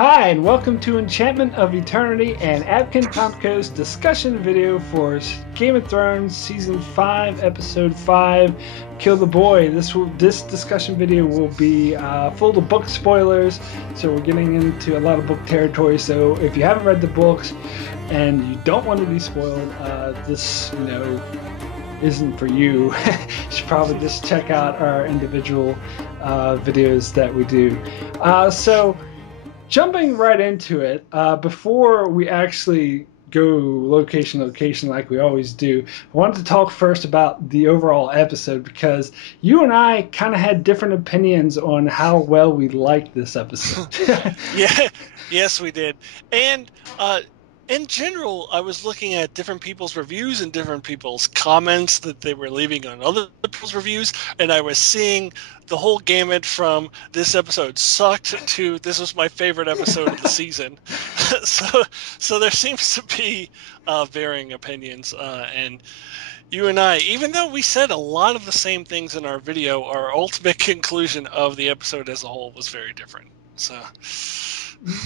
Hi, and welcome to Enchantment of Eternity and Akton Tamko's discussion video for Game of Thrones Season 5, Episode 5, Kill the Boy. This discussion video will be full of book spoilers, so we're getting into a lot of book territory. So if you haven't read the books and you don't want to be spoiled, this, isn't for you. You should probably just check out our individual videos that we do. So jumping right into it, before we actually go location like we always do, I wanted to talk first about the overall episode because you and I kind of had different opinions on how well we liked this episode. Yeah, yes, we did. And in general, I was looking at different people's reviews and different people's comments that they were leaving on other people's reviews, and I was seeing the whole gamut from this episode sucked to this was my favorite episode of the season. So there seems to be varying opinions, and you and I, even though we said a lot of the same things in our video, our ultimate conclusion of the episode as a whole was very different. So,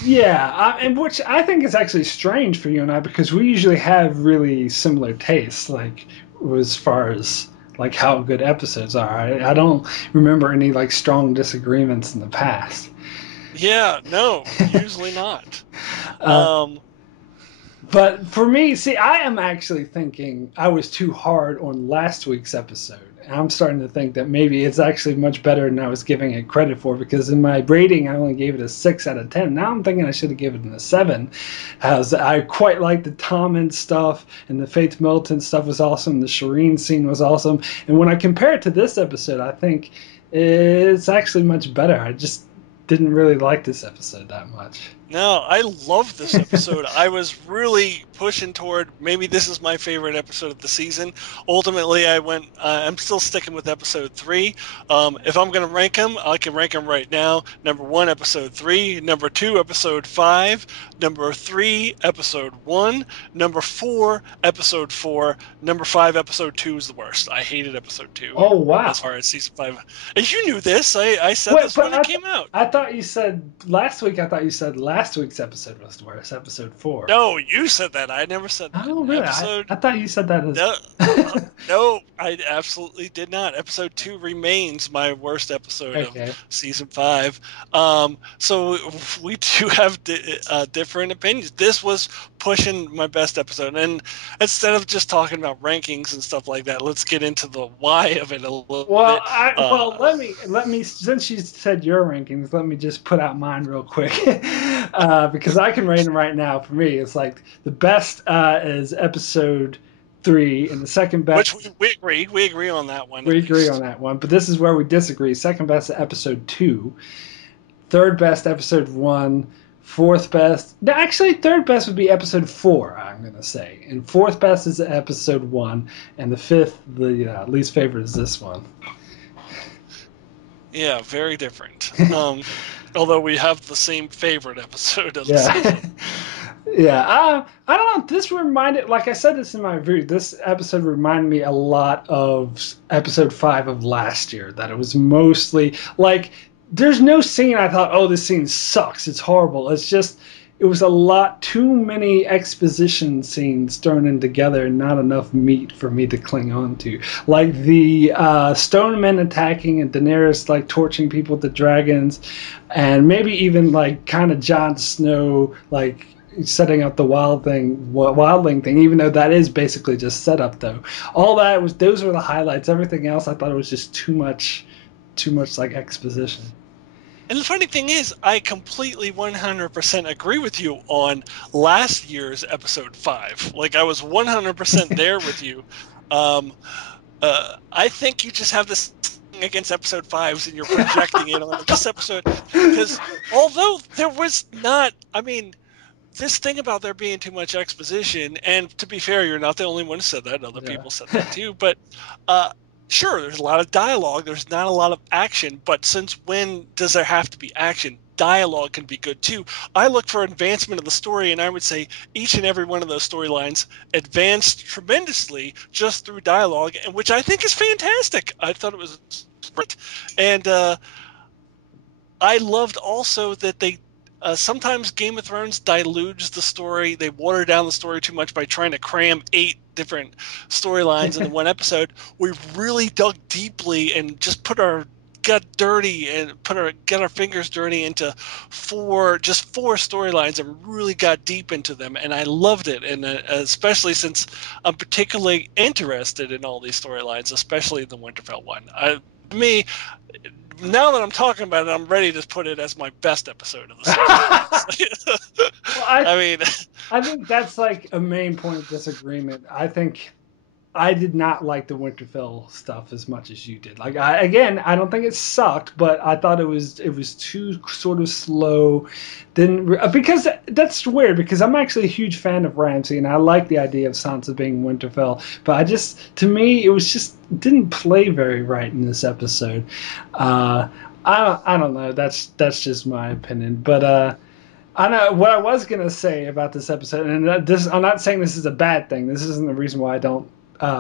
Yeah, and which I think is actually strange for you and I because we usually have really similar tastes, like as far as like how good episodes are. I don't remember any like strong disagreements in the past. yeah, no, usually not. uh, Um, But for me, see, I am actually thinking I was too hard on last week's episode. And I'm starting to think that maybe it's actually much better than I was giving it credit for because in my rating, I only gave it a 6 out of 10. Now I'm thinking I should have given it a 7. As I quite liked the Tommen stuff and the Faith Militant stuff was awesome. The Shireen scene was awesome. And when I compare it to this episode, I think it's actually much better. I just didn't really like this episode that much. No, I love this episode. I was really pushing toward maybe this is my favorite episode of the season. Ultimately, I'm still sticking with episode 3. If I'm going to rank them, I can rank them right now. Number 1, episode 3. Number 2, episode 5. Number 3, episode 1. Number 4, episode 4. Number 5, episode 2 is the worst. I hated episode 2 Oh, wow. as far as season 5. And you knew this. I said Wait, this but when it came out. I thought you said last week. I thought you said last week's episode was the worst, episode 4. No, you said that. I never said that. Oh, really? I thought you said that as. No, no, I absolutely did not. Episode 2 remains my worst episode Okay. of season 5. So we do have different opinions. This was pushing my best episode, and instead of just talking about rankings and stuff like that, let's get into the why of it a little Well, bit. let me since you said your rankings, let me just put out mine real quick because I can rate them right now. For me, it's like the best is episode 3, and the second best. Which we agree on that one. We agree on that one, but this is where we disagree. Second best is episode 2. Third best episode 1. Fourth best, no, actually, third best would be episode 4. I'm gonna say, and fourth best is episode 1, and the fifth, the least favorite, is this one. Yeah, very different. Although we have the same favorite episode of the Yeah. season. Yeah, I don't know. This reminded, like I said this in my review, this episode reminded me a lot of episode 5 of last year. That it was mostly like, there's no scene I thought, oh, this scene sucks, it's horrible. It's just, it was a lot too many exposition scenes thrown in together and not enough meat for me to cling on to. Like the stone men attacking and Daenerys like torching people with the dragons, and maybe even like kind of Jon Snow like setting up the wildling thing, even though that is basically just setup though. All that was, those were the highlights. Everything else I thought it was just too much like exposition. And the funny thing is, I completely 100% agree with you on last year's episode 5. Like, I was 100% there with you. I think you just have this thing against episode 5s and you're projecting it on this episode. Because although there was not, I mean, this thing about there being too much exposition, and to be fair, you're not the only one who said that. Other people said that too. But sure, there's a lot of dialogue. There's not a lot of action. But since when does there have to be action? Dialogue can be good too. I look for advancement of the story, and I would say each and every one of those storylines advanced tremendously just through dialogue, and which I think is fantastic. I thought it was great. And I loved also that they sometimes Game of Thrones dilutes the story. They water down the story too much by trying to cram 8 different storylines into one episode. We really dug deeply and just got dirty and got our fingers dirty into four storylines and really got deep into them, and I loved it. And especially since I'm particularly interested in all these storylines, especially the Winterfell one. To me, now that I'm talking about it, I'm ready to put it as my best episode of the season. Well, I mean, I think that's like a main point of disagreement. I think I did not like the Winterfell stuff as much as you did. Like, I don't think it sucked, but I thought it was too sort of slow. Then because that's weird because I'm actually a huge fan of Ramsay and I like the idea of Sansa being Winterfell, but to me it was just didn't play very right in this episode. Uh, I don't know. That's just my opinion, but I know what I was gonna say about this episode, and this I'm not saying this is a bad thing. This isn't the reason why I don't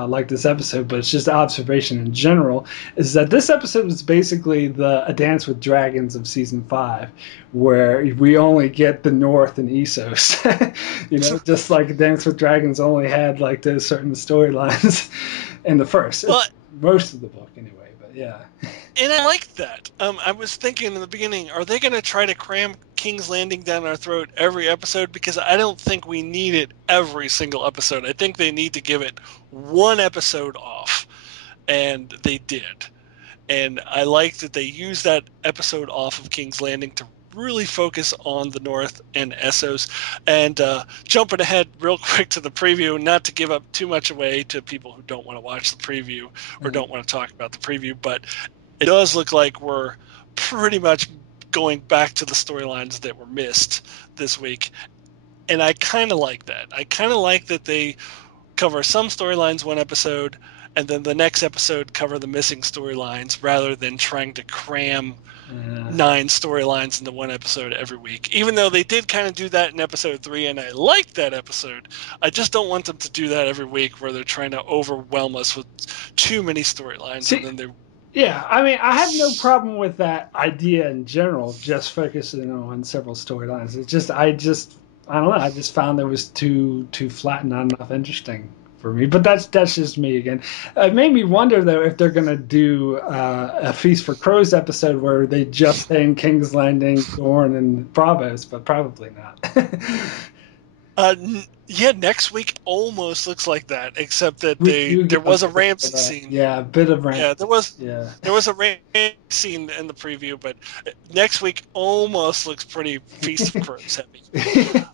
like this episode, but it's just observation in general. Is that this episode was basically A Dance with Dragons of season 5, where we only get the North and Essos. Just like A Dance with Dragons only had like those certain storylines in the first, well, most of the book anyway. But yeah. and I like that. I was thinking in the beginning, are they going to try to cram King's Landing down our throat every episode? Because I don't think we need it every single episode. I think they need to give it one episode off, and they did. And I like that they used that episode off of King's Landing to really focus on the North and Essos. And jumping ahead real quick to the preview, not to give up too much away to people who don't want to watch the preview or don't want to talk about the preview, but it does look like we're pretty much going back to the storylines that were missed this week. And I kind of like that. I kind of like that they cover some storylines one episode, and then the next episode cover the missing storylines rather than trying to cram 9 storylines into one episode every week. Even though they did kind of do that in episode 3, and I liked that episode, I just don't want them to do that every week where they're trying to overwhelm us with too many storylines. And then they're yeah, I mean, I have no problem with that idea in general, just focusing on several storylines. I don't know. I just found it was too flat and not enough interesting for me. But that's just me again. It made me wonder though if they're gonna do a Feast for Crows episode where they just stay in King's Landing, Dorne, and Braavos, but probably not. Yeah, next week almost looks like that, except that there was a Ramsay scene. Yeah, a bit of Ramsay. Yeah, there was a Ramsay scene in the preview, but next week almost looks pretty Feast of Crows heavy.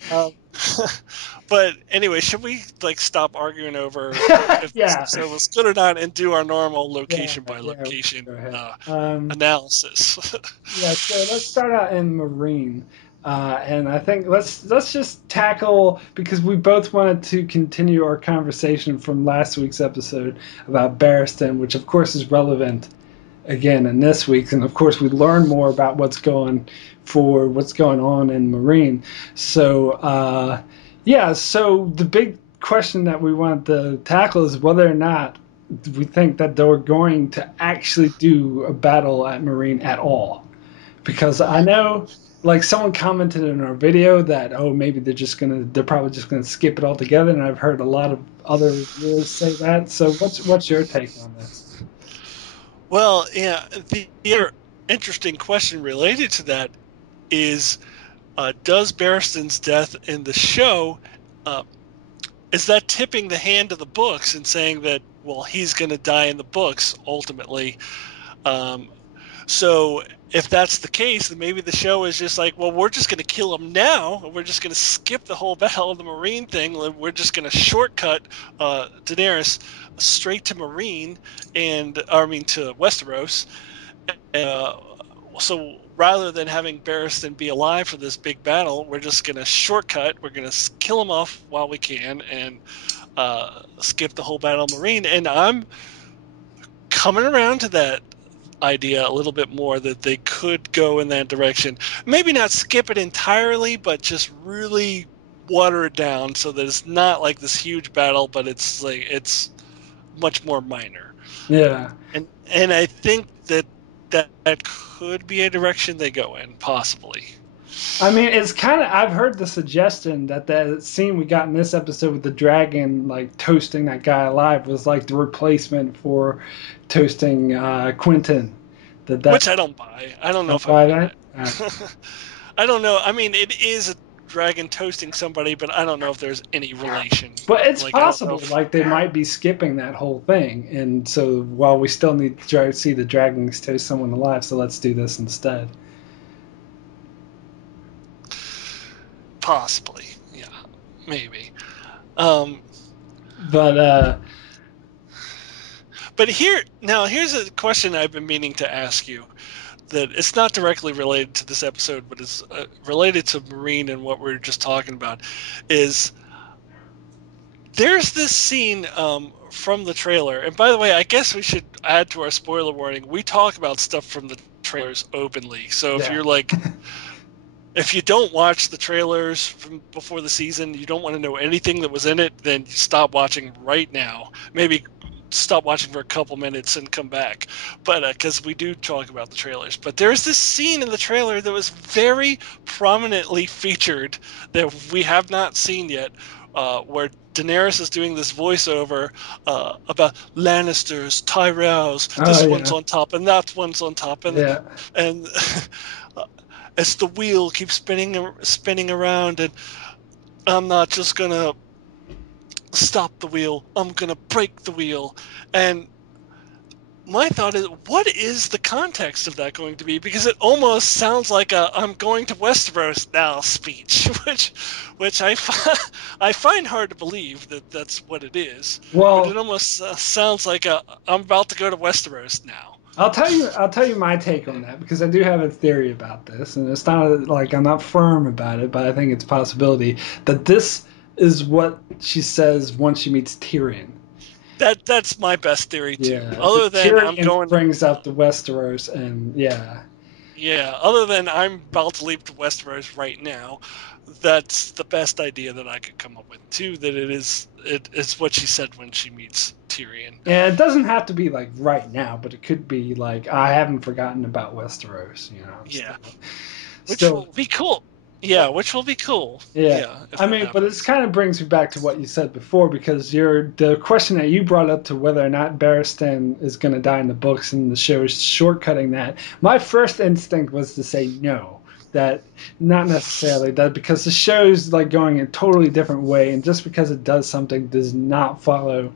But anyway, should we stop arguing over if this episode was good or not and do our normal location by location analysis? Yeah, so let's start out in Marine. And I think let's just tackle, because we both wanted to continue our conversation from last week's episode about Barristan, which of course is relevant again in this week's, and of course we learn more about what's going on in Marine. So so the big question that we want to tackle is whether or not we think that they're going to actually do a battle at Marine at all, because I know. Like someone commented in our video that maybe they're probably just gonna skip it altogether, and I've heard a lot of other reviewers say that. So what's your take on this? Well, yeah, the other interesting question related to that is, does Barristan's death in the show is that tipping the hand of the books and saying that he's going to die in the books ultimately? So if that's the case, then maybe the show is just like, we're just going to kill him now. We're just going to skip the whole Battle of the Marine thing. We're just going to shortcut Daenerys straight to Marine to Westeros. So rather than having Barristan be alive for this big battle, we're just going to shortcut. We're going to kill him off while we can and skip the whole Battle of Marine. And I'm coming around to that idea a little bit more, that they could go in that direction. Maybe not skip it entirely, but just really water it down so that it's not like this huge battle, but it's much more minor. Yeah. And I think that could be a direction they go in, possibly. I mean, it's kind of. I've heard the suggestion that the scene we got in this episode with the dragon like toasting that guy alive was like the replacement for toasting Quentin. That Which I don't buy. I don't know don't if I buy buy that. that. I don't know. I mean, it is a dragon toasting somebody, but I don't know if there's any relation. But it's Like, I don't know possible, if, like they might be skipping that whole thing, and so while we still need to try to see the dragons toast someone alive, so let's do this instead. possibly. Yeah, maybe. Um, But but here's a question I've been meaning to ask you. That it's not directly related to this episode, but is related to Marine and what we are just talking about. Is there's this scene from the trailer, and by the way, I guess we should add to our spoiler warning. We talk about stuff from the trailers openly, so if yeah. you're like, if you don't watch the trailers from before the season, you don't want to know anything that was in it, then stop watching right now. Maybe stop watching for a couple minutes and come back. But because we do talk about the trailers. But there's this scene in the trailer that was very prominently featured that we have not seen yet, where Daenerys is doing this voiceover about Lannisters, Tyrells, Oh this yeah. one's on top and that one's on top, Yeah. and as the wheel keeps spinning around, and I'm not just gonna stop the wheel, I'm gonna break the wheel. And my thought is, what is the context of that going to be? Because it almost sounds like a "I'm going to Westeros now" speech, which I find hard to believe that that's what it is. But it Well, almost sounds like a "I'm about to go to Westeros now." I'll tell you my take on that because I do have a theory about this, and it's not like I'm not firm about it, but I think it's a possibility that this is what she says once she meets Tyrion. That's my best theory too. Yeah, the Other than I'm Tyrion going brings up the Westeros, and yeah, Yeah, other than I'm about to leave to Westeros right now, that's the best idea that I could come up with too. That it's what she said when she meets Tyrion. and it doesn't have to be like right now, but it could be like I haven't forgotten about Westeros. Yeah, which Still, will be cool. Yeah, which will be cool. yeah. Yeah, if I that mean, but this happens. kind of brings me back to what you said before because the question that you brought up to whether or not Barristan is going to die in the books and the show is shortcutting that. My first instinct was to say no, that not necessarily that because the show's like going a totally different way, and just because it does something does not follow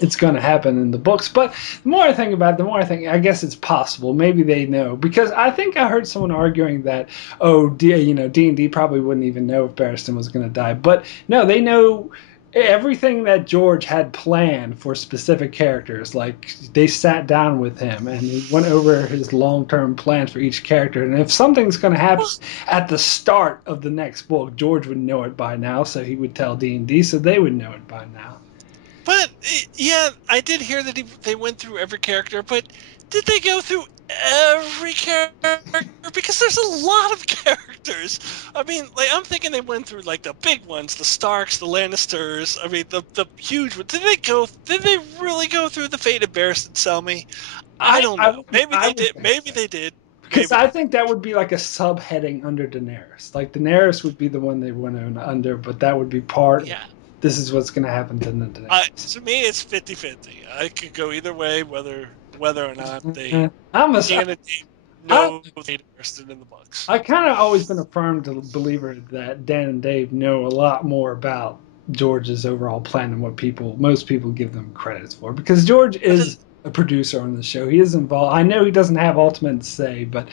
it's going to happen in the books. But the more I think about it, the more I think I guess it's possible. Maybe they know because I think I heard someone arguing that D&D probably wouldn't even know if Barristan was going to die. But no, they know everything that George had planned for specific characters. Like they sat down with him and he went over his long-term plans for each character. And if something's going to happen Well, at the start of the next book, George would know it by now, so he would tell D&D, so they would know it by now. but yeah, I did hear that they went through every character, but did they go through every character? Because there's a lot of characters. I mean, like I'm thinking they went through like the big ones, the Starks, the Lannisters. I mean, the huge ones. Did they really go through the fate of Barristan Selmy? I I don't I know. would Maybe I they would did. think Maybe so. they did. Because Maybe I they think that would be like a subheading under Daenerys. Like Daenerys would be the one they went under, but that would be part. yeah. This is what's going to happen to Daenerys. To me, it's 50-50. I could go either way, whether or not Eh, they I'm a, Dan and Dave I, know they interested in the books. I kind of always been a firm believer that Dan and Dave know a lot more about George's overall plan than what most people give them credits for. Because George But then, is a producer on the show. He is involved. I know he doesn't have ultimate say, but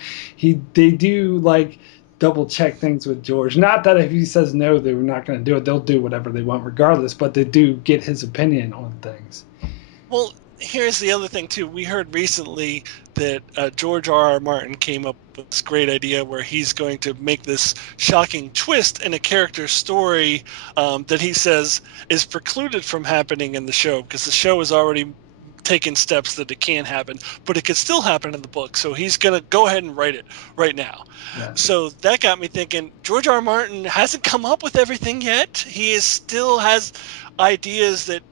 they do like double check things with George. Not that if he says no, they're not going to do it. They'll do whatever they want regardless. But they do get his opinion on things. well, here's the other thing too. We heard recently that George R. R. Martin came up with this great idea where he's going to make this shocking twist in a character story that he says is precluded from happening in the show because the show is already taken steps that it can't happen, but it could still happen in the book. So he's going to go ahead and write it right now. Yeah. So that got me thinking, George R. R. Martin hasn't come up with everything yet. Still has ideas that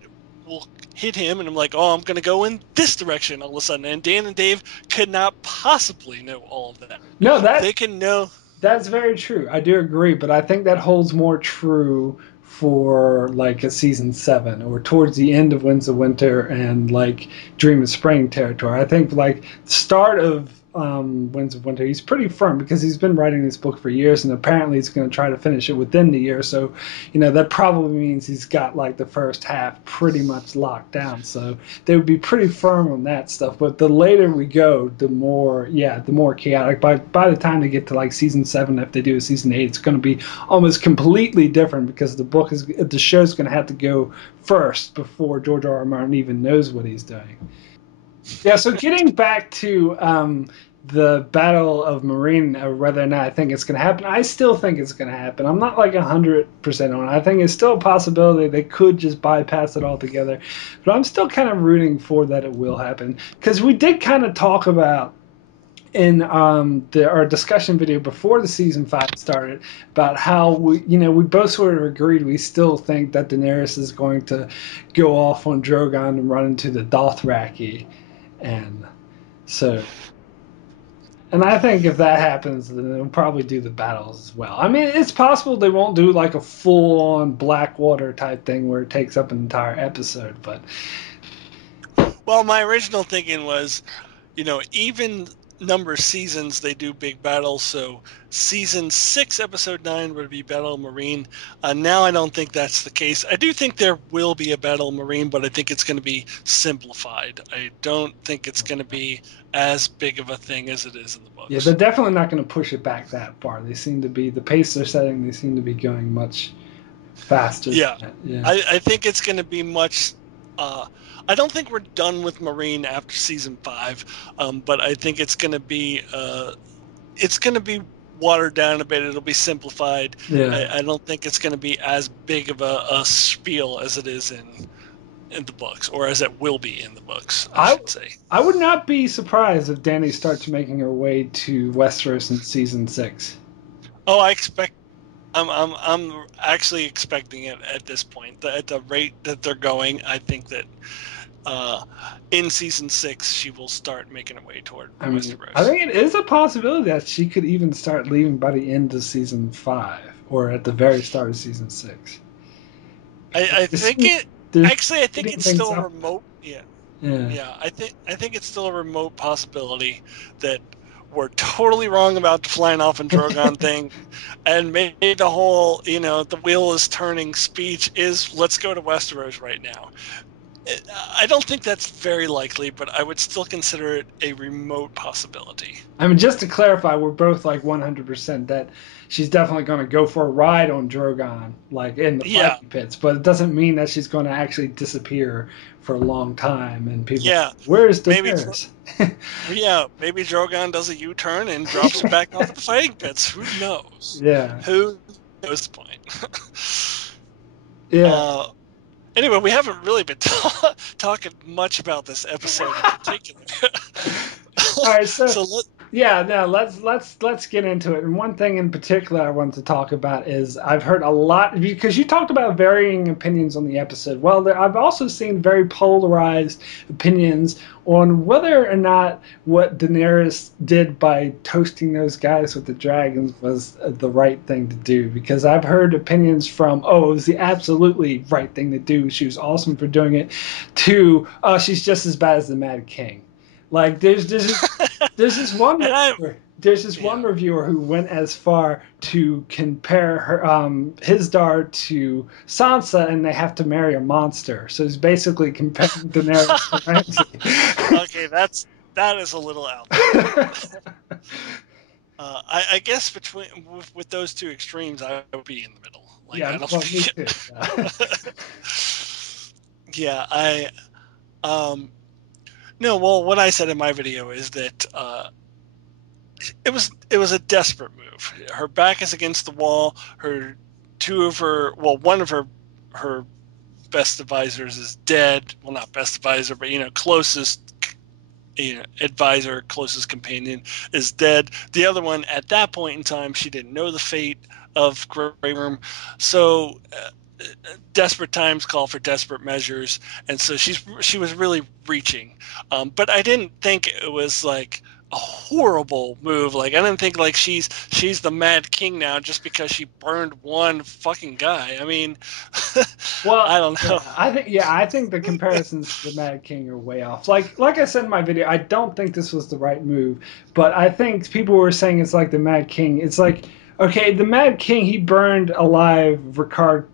will hit him, and I'm like, oh, I'm going to go in this direction all of a sudden. And Dan and Dave could not possibly know all of that. No, They can know. That's very true. I do agree, but I think that holds more true for like a season 7 or towards the end of Winds of Winter and like Dream of Spring territory. I think like the start of Winds of Winter, he's pretty firm because he's been writing this book for years, and apparently he's going to try to finish it within the year. So, that probably means he's got like the first half pretty much locked down. So they would be pretty firm on that stuff. But the later we go, the more chaotic. By the time they get to like season 7, if they do a season 8, it's going to be almost completely different because the show's going to have to go first before George R. R. Martin even knows what he's doing. Yeah, so getting back to the Battle of Marine, or whether or not I think it's going to happen, I still think it's going to happen. I'm not like 100% on it. I think it's still a possibility they could just bypass it altogether, but I'm still kind of rooting for that it will happen because we did kind of talk about in our discussion video before the season 5 started about how we both sort of agreed we still think that Daenerys is going to go off on Drogon and run into the Dothraki, and so, and I think if that happens, then they'll probably do the battles as well. I mean, it's possible they won't do like a full-on Blackwater type thing where it takes up an entire episode, but Well, my original thinking was, even number seasons they do big battles. So season 6, episode 9 would be Battle of Marine. Now I don't think that's the case. I do think there will be a Battle of Marine, but I think it's going to be simplified. I don't think it's going to be as big of a thing as it is in the yeah, they're books. definitely not going to push it back that far. They seem to be the pace they're setting. They seem to be going much faster than Yeah, that. Yeah. I think it's going to be much. I don't think we're done with Marine after season 5, but I think it's going to be watered down a bit. It'll be simplified. Yeah. I don't think it's going to be as big of a spiel as it is in the books, or as it will be in the books, I I should say. I would not be surprised if Dany starts making her way to Westeros in season 6. Oh, I expect. I'm actually expecting it at this point. At the rate that they're going, I think that uh, in season 6 she will start making her way toward I mean, I Westeros. think it is a possibility that she could even start leaving by the end of season 5 or at the very start of season 6. I It think seems it they're actually. I think speeding it's things still a up. remote. Yeah, Yeah. yeah. I think it's still a remote possibility that we're totally wrong about the flying off and Drogon thing, and maybe the whole the wheel is turning speech is let's go to Westeros right now. I don't think that's very likely, but I would still consider it a remote possibility. I mean, just to clarify, we're both like 100% that she's definitely going to go for a ride on Drogon, like in the Yeah, fighting pits, but it doesn't mean that she's going to actually disappear for a long time. And people, yeah. where's Maybe, Daenerys? yeah, maybe Drogon does a U-turn and drops her back off at the fighting pits. Who knows? Yeah. Who knows the point? Yeah. uh, anyway, we haven't really been talking much about this episode in particular. All right, so so yeah, no, let's get into it. And one thing in particular I wanted to talk about is I've heard a lot because you talked about varying opinions on the episode. Well, I've also seen very polarized opinions on whether or not what Daenerys did by toasting those guys with the dragons was the right thing to do. Because I've heard opinions from, oh, it was the absolutely right thing to do. She was awesome for doing it. To, oh, she's just as bad as the Mad King. Like there's this one and I'm reviewer, there's this one yeah. reviewer who went as far to compare her his daughter to Sansa, and they have to marry a monster. So he's basically comparing Daenerys to Ramsay. Okay, that is a little out there. I guess between with those two extremes, I would be in the middle. Like Yeah, I don't well, me think. too. Yeah. Yeah, I no. Well, what I said in my video is that it was a desperate move. Her back is against the wall. One of her best advisors is dead. Well, not best advisor, but closest advisor, closest companion is dead. The other one, at that point in time, she didn't know the fate of Grey Worm, so desperate times call for desperate measures, and so she was really reaching. But I didn't think it was like a horrible move. Like, I didn't think like she's the Mad King now just because she burned one fucking guy. I mean, Well, I don't know. I think the comparisons to the Mad King are way off. Like I said in my video, I don't think this was the right move, but I think people were saying it's like the Mad King. It's like, okay, the Mad King, he burned alive Ricard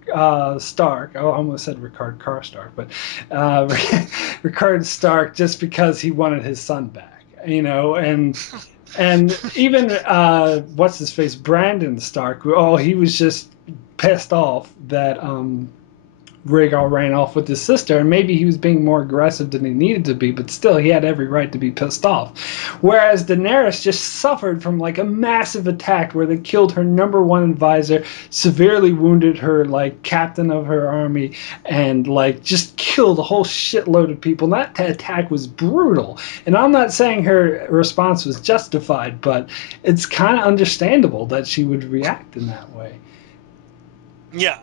Stark. I almost said Ricard Karstark, but Ricard Stark just because he wanted his son back, you know, and even what's his face, Brandon Stark. Oh, he was just pissed off that Rhaegar ran off with his sister, and maybe he was being more aggressive than he needed to be, but still, he had every right to be pissed off. Whereas Daenerys just suffered from like a massive attack where they killed her number one advisor, severely wounded her like captain of her army, and like just killed a whole shitload of people. And that attack was brutal. And I'm not saying her response was justified, but it's kind of understandable that she would react in that way. Yeah,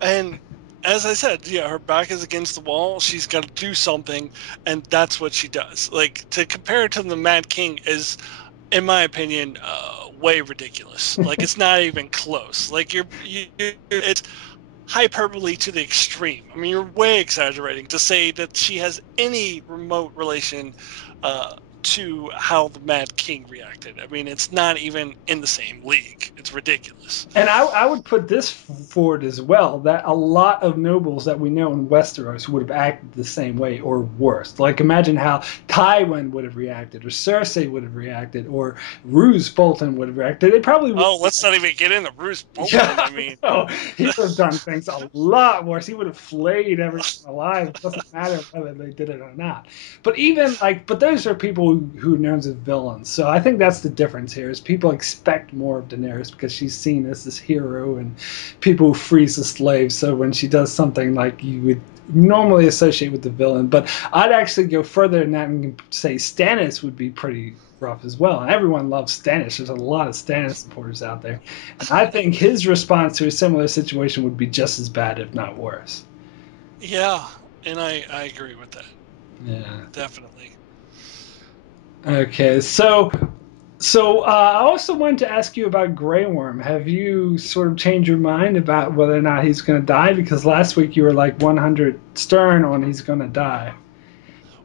and as I said, yeah, her back is against the wall. She's got to do something, and that's what she does. Like, to compare it to the Mad King is, in my opinion, way ridiculous. Like, it's not even close. Like, it's hyperbole to the extreme. I mean, you're way exaggerating to say that she has any remote relation to how the Mad King reacted. I mean, it's not even in the same league. It's ridiculous. And I would put this forward as well, that a lot of nobles that we know in Westeros would have acted the same way or worse. Like, imagine how Tywin would have reacted, or Cersei would have reacted, or Roose Bolton would have reacted. They probably would. Oh, let's not even get into Roose Bolton. Yeah, I mean, no, he would have done things a lot worse. He would have flayed everyone alive. It doesn't matter whether they did it or not. But even like, but those are people who are known as villains. So I think that's the difference here. Is people expect more of Daenerys because she's seen as this hero and people who frees the slaves. So when she does something like you would normally associate with the villain, but I'd actually go further than that and say Stannis would be pretty rough as well. And everyone loves Stannis. There's a lot of Stannis supporters out there. And I think his response to a similar situation would be just as bad, if not worse. yeah, and I agree with that. Yeah. Definitely. Okay. So I also wanted to ask you about Grey Worm. Have you sort of changed your mind about whether or not he's going to die? Because last week you were like 100 stern on he's going to die.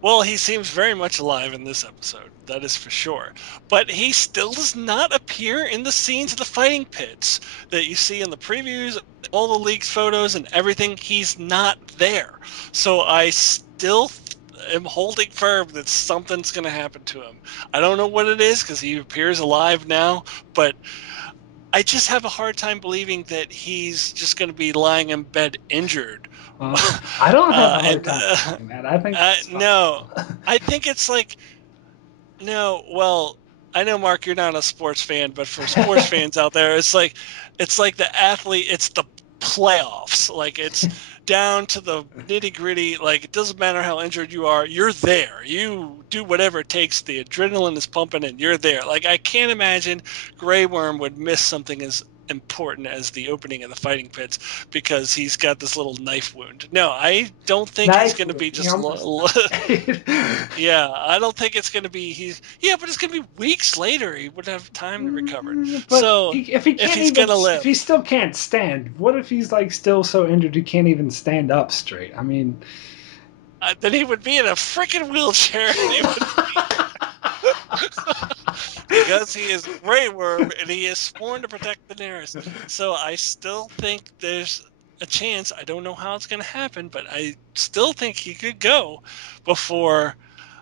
Well, he seems very much alive in this episode, that is for sure. But he still does not appear in the scenes of the fighting pits that you see in the previews, all the leaked photos and everything. He's not there. So I still am holding firm that something's going to happen to him. I don't know what it is because he appears alive now, but I just have a hard time believing that he's just going to be lying in bed injured. I don't have a hard time saying that. I think no, I think it's like no. Well, I know Mark, you're not a sports fan, but for sports fans out there, it's like the athlete. It's the playoffs. Like it's down to the nitty gritty. Like it doesn't matter how injured you are, you're there. You do whatever it takes. The adrenaline is pumping, and you're there. Like I can't imagine Grey Worm would miss something as important as the opening of the fighting pits because he's got this little knife wound. No, I don't think he's going to be just yeah, I don't think it's going to be but it's going to be weeks later he would have time to recover. But So if he's going to live, if he still can't stand, what if he's like still so injured he can't even stand up straight? I mean, then he would be in a freaking wheelchair and he would because he is Grey Worm and he is sworn to protect Daenerys. So I still think there's a chance. I don't know how it's going to happen, but I still think he could go before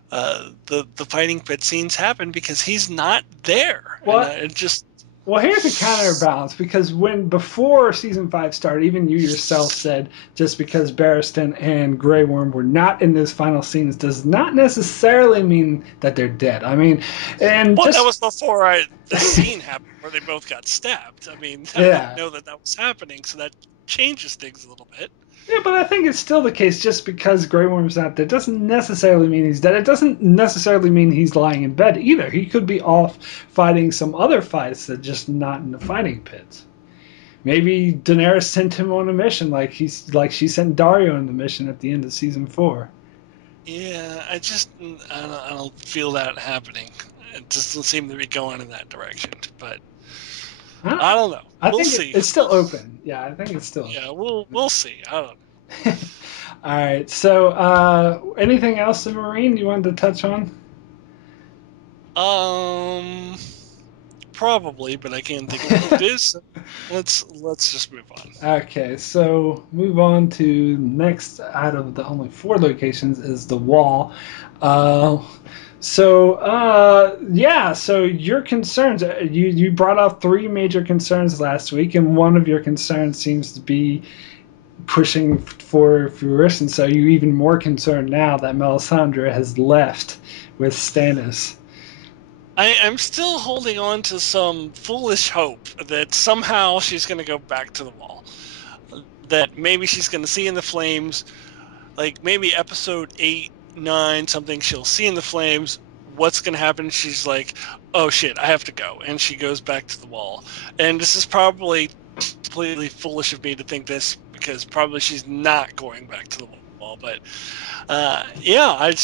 the fighting pit scenes happen because he's not there. What? And it just Well, here's a counterbalance because before season 5 started, even you yourself said just because Barristan and Grey Worm were not in those final scenes does not necessarily mean that they're dead. I mean, and that was before the scene happened where they both got stabbed. I mean, I didn't know that was happening, so that changes things a little bit. Yeah, but I think it's still the case just because Grey Worm's not there doesn't necessarily mean he's dead. It doesn't necessarily mean he's lying in bed either. He could be off fighting some other fights that just not in the fighting pits. Maybe Daenerys sent him on a mission like she sent Dario on the mission at the end of season 4. Yeah, I don't feel that happening. it doesn't seem to be going in that direction. But Huh? I don't know. I We'll think see. it's still open. Yeah, I think it's still open. Yeah, we'll see. I don't know. All right. So, anything else in Marine you wanted to touch on? Probably, but I can't think of what it is. So let's just move on. Okay, so move on to next out of the only 4 locations is the wall. Uh, so your concerns. You brought up 3 major concerns last week, and one of your concerns seems to be pushing for fruition. So you're even more concerned now that Melisandre has left with Stannis. I'm still holding on to some foolish hope that somehow she's going to go back to the wall. That maybe she's going to see in the flames, like maybe episode 8, 9, something. She'll see in the flames. What's going to happen? She's like, oh shit, I have to go. And she goes back to the wall. And this is probably completely foolish of me to think this because probably she's not going back to the wall. But it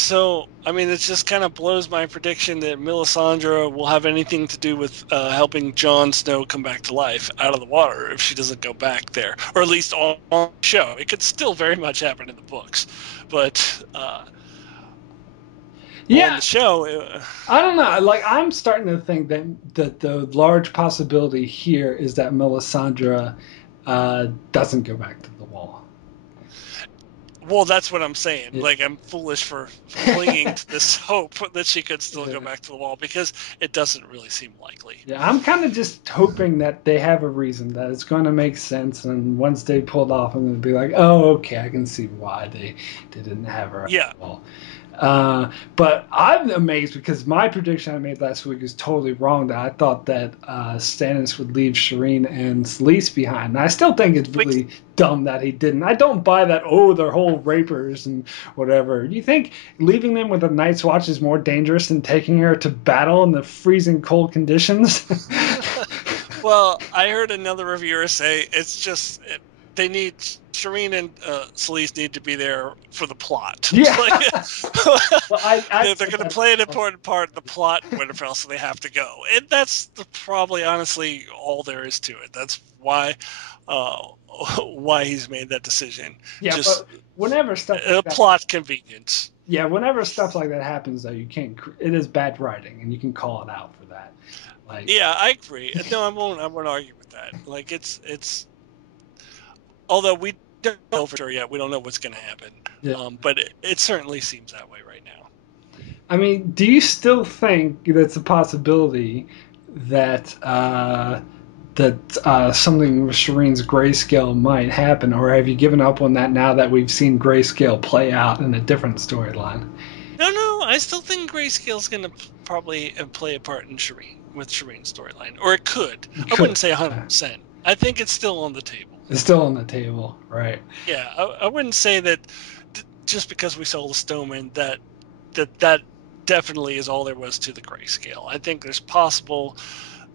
just kind of blows my prediction that Melisandre will have anything to do with helping Jon Snow come back to life out of the water if she doesn't go back there, or at least on the show. It could still very much happen in the books, but on the show, I don't know. Like, I'm starting to think that the large possibility here is that Melisandre doesn't go back to the wall. well, that's what I'm saying. Yeah. Like, I'm foolish for clinging to this hope that she could still go back to the wall because it doesn't really seem likely. Yeah, I'm kind of just hoping that they have a reason, that it's going to make sense, and once they pull it off, I'm going to be like, oh, okay, I can see why they didn't have her at the wall. But I'm amazed because my prediction I made last week is totally wrong. That I thought that Stannis would leave Shireen and Selyse behind. And I still think it's really dumb that he didn't. I don't buy that, oh, they're whole rapers and whatever. Do you think leaving them with a Night's Watch is more dangerous than taking her to battle in the freezing cold conditions? Well, I heard another reviewer say it's just... they need Shireen and Selyse need to be there for the plot. Yeah. Well, they're going to play an important part in the plot in Winterfell, so they have to go. And that's probably, honestly, all there is to it. That's why he's made that decision. Yeah, but whenever stuff like that, plot convenience. Yeah, whenever stuff like that happens, though, you can't. It is bad writing, and you can call it out for that. Like, yeah, I agree. No, I won't argue with that. Like, it's. Although we don't know for sure yet, we don't know what's going to happen. Yeah. But it certainly seems that way right now. I mean, do you still think that's a possibility that something with Shireen's grayscale might happen, or have you given up on that now that we've seen grayscale play out in a different storyline? No, I still think grayscale's going to probably play a part in Shireen's storyline, or it could. I wouldn't say 100%. I think it's still on the table. It's still on the table, right? Yeah, I wouldn't say that just because we saw the Stoneman that definitely is all there was to the grayscale. I think there's possible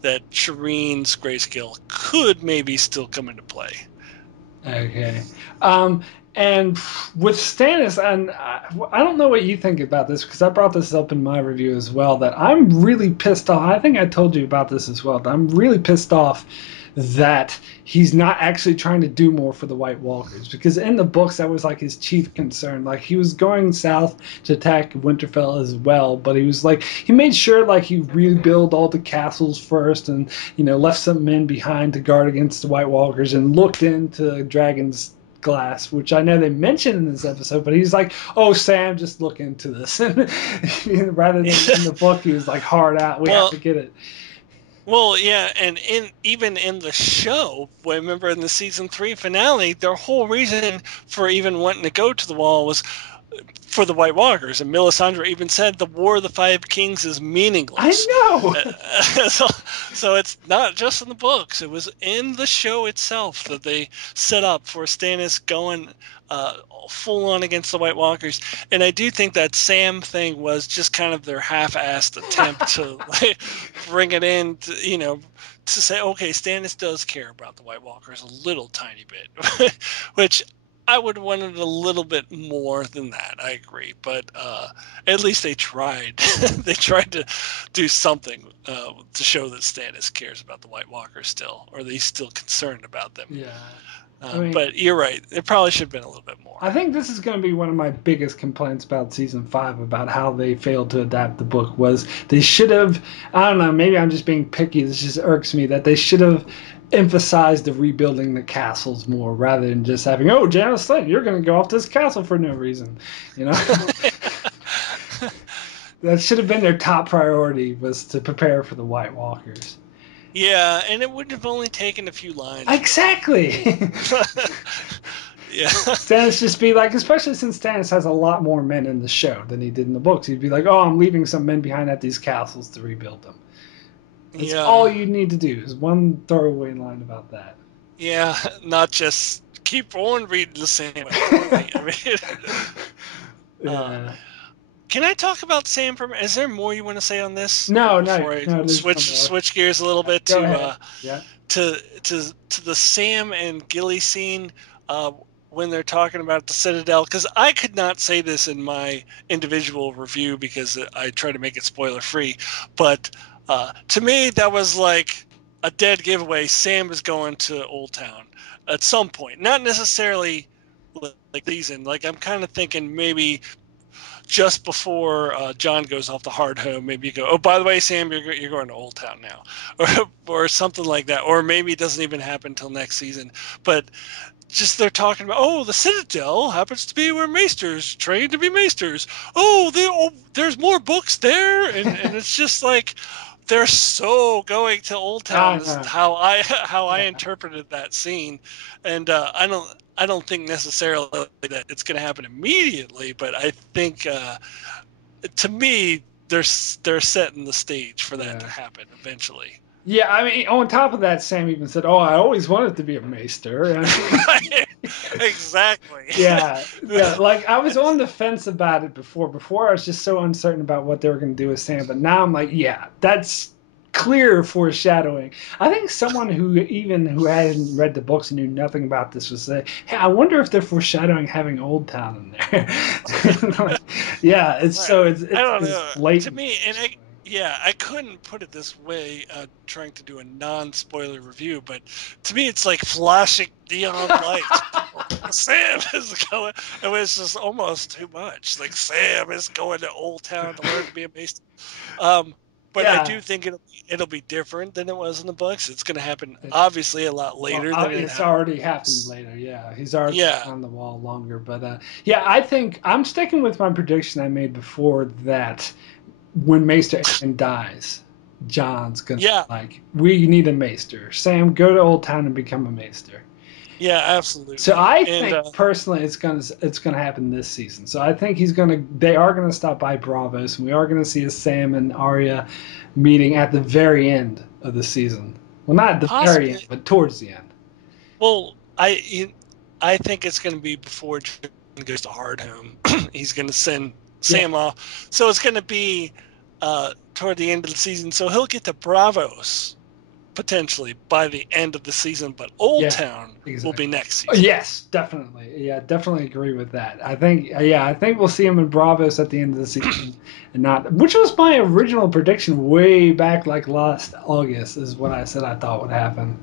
that Shireen's grayscale could maybe still come into play. Okay. And with Stannis, and I don't know what you think about this, because I brought this up in my review as well, that I'm really pissed off. I think I told you about this as well. That I'm really pissed off that he's not actually trying to do more for the White Walkers, because in the books that was like his chief concern. Like, he was going south to attack Winterfell as well, but he was like, he made sure like he rebuilt all the castles first, and left some men behind to guard against the White Walkers, and looked into Dragon's Glass, which I know they mentioned in this episode, but he's like, oh, Sam, just look into this. Rather than in the book, he was like, hard out, we have to get it. Well, yeah, and even in the show, remember in the season 3 finale, their whole reason for even wanting to go to the wall was for the White Walkers, and Melisandre even said the War of the Five Kings is meaningless. I know. So it's not just in the books; it was in the show itself that they set up for Stannis going full on against the White Walkers. And I do think that Sam thing was just kind of their half-assed attempt to bring it in, to say, okay, Stannis does care about the White Walkers a little tiny bit, which I would have wanted a little bit more than that. I agree, but at least they tried. They tried to do something to show that Stannis cares about the White Walkers still, or that he's still concerned about them. Yeah. I mean, but you're right. It probably should have been a little bit more. I think this is going to be one of my biggest complaints about season 5 about how they failed to adapt the book was they should have, I don't know, maybe I'm just being picky. This just irks me that they should have emphasized the rebuilding the castles more rather than just having, oh, Janos Slayton, you're going to go off this castle for no reason. You know? That should have been their top priority was to prepare for the White Walkers. Yeah, and it would have only taken a few lines. Exactly. Yeah. Stannis just be like, especially since Stannis has a lot more men in the show than he did in the books. He'd be like, oh, I'm leaving some men behind at these castles to rebuild them. That's all you need to do is one throwaway line about that. Yeah, not just keep on reading the same. I mean, yeah. Can I talk about Sam for a minute? Is there more you want to say on this? No, before I switch gears a little bit to the Sam and Gilly scene when they're talking about the Citadel, because I could not say this in my individual review because I try to make it spoiler free, but to me that was like a dead giveaway. Sam is going to Old Town at some point, not necessarily like season. Like I'm kind of thinking maybe just before John goes off to Hard Home, maybe you go, oh, by the way, Sam, you're going to Old Town now, or something like that. Or maybe it doesn't even happen until next season. But just they're talking about, oh, the Citadel happens to be where Maesters train to be Maesters. Oh, there's more books there, and it's just like they're so going to Old Town. This is how I interpreted that scene, and I don't think necessarily that it's going to happen immediately, but I think to me they're setting the stage for that to happen eventually. Yeah, I mean, on top of that, Sam even said, "Oh, I always wanted to be a maester." Exactly. Yeah. Like I was on the fence about it before. Before I was just so uncertain about what they were going to do with Sam, but now I'm like, yeah, that's clear foreshadowing. I think someone who hadn't read the books and knew nothing about this was say, "Hey, I wonder if they're foreshadowing having Old Town in there." Yeah, it's blatant. To me, and I couldn't put it this way, trying to do a non-spoiler review, but to me it's like flashing neon lights. Sam is going, it was just almost too much. Like Sam is going to Old Town to learn to be a maester. But I do think it'll be different than it was in the books. It's going to happen obviously a lot later. It's already happened later. Yeah, he's already on the wall longer. But I think I'm sticking with my prediction I made before that when Maester Aemon dies, John's gonna we need a Maester. Sam, go to Old Town and become a Maester. Yeah, absolutely. So I think personally it's gonna happen this season. So I think they are gonna stop by Braavos, and we are gonna see a Sam and Arya meeting at the very end of the season. Well, not at the very end, but towards the end. Well, I think it's gonna be before John goes to Hardhome. He's gonna send Sam off, so it's gonna be toward the end of the season. So he'll get to Braavos potentially by the end of the season, but Old Town will be next season. Yes, definitely. Yeah, definitely agree with that. I think we'll see him in Braavos at the end of the season, and not, which was my original prediction way back like last August, is what I said I thought would happen.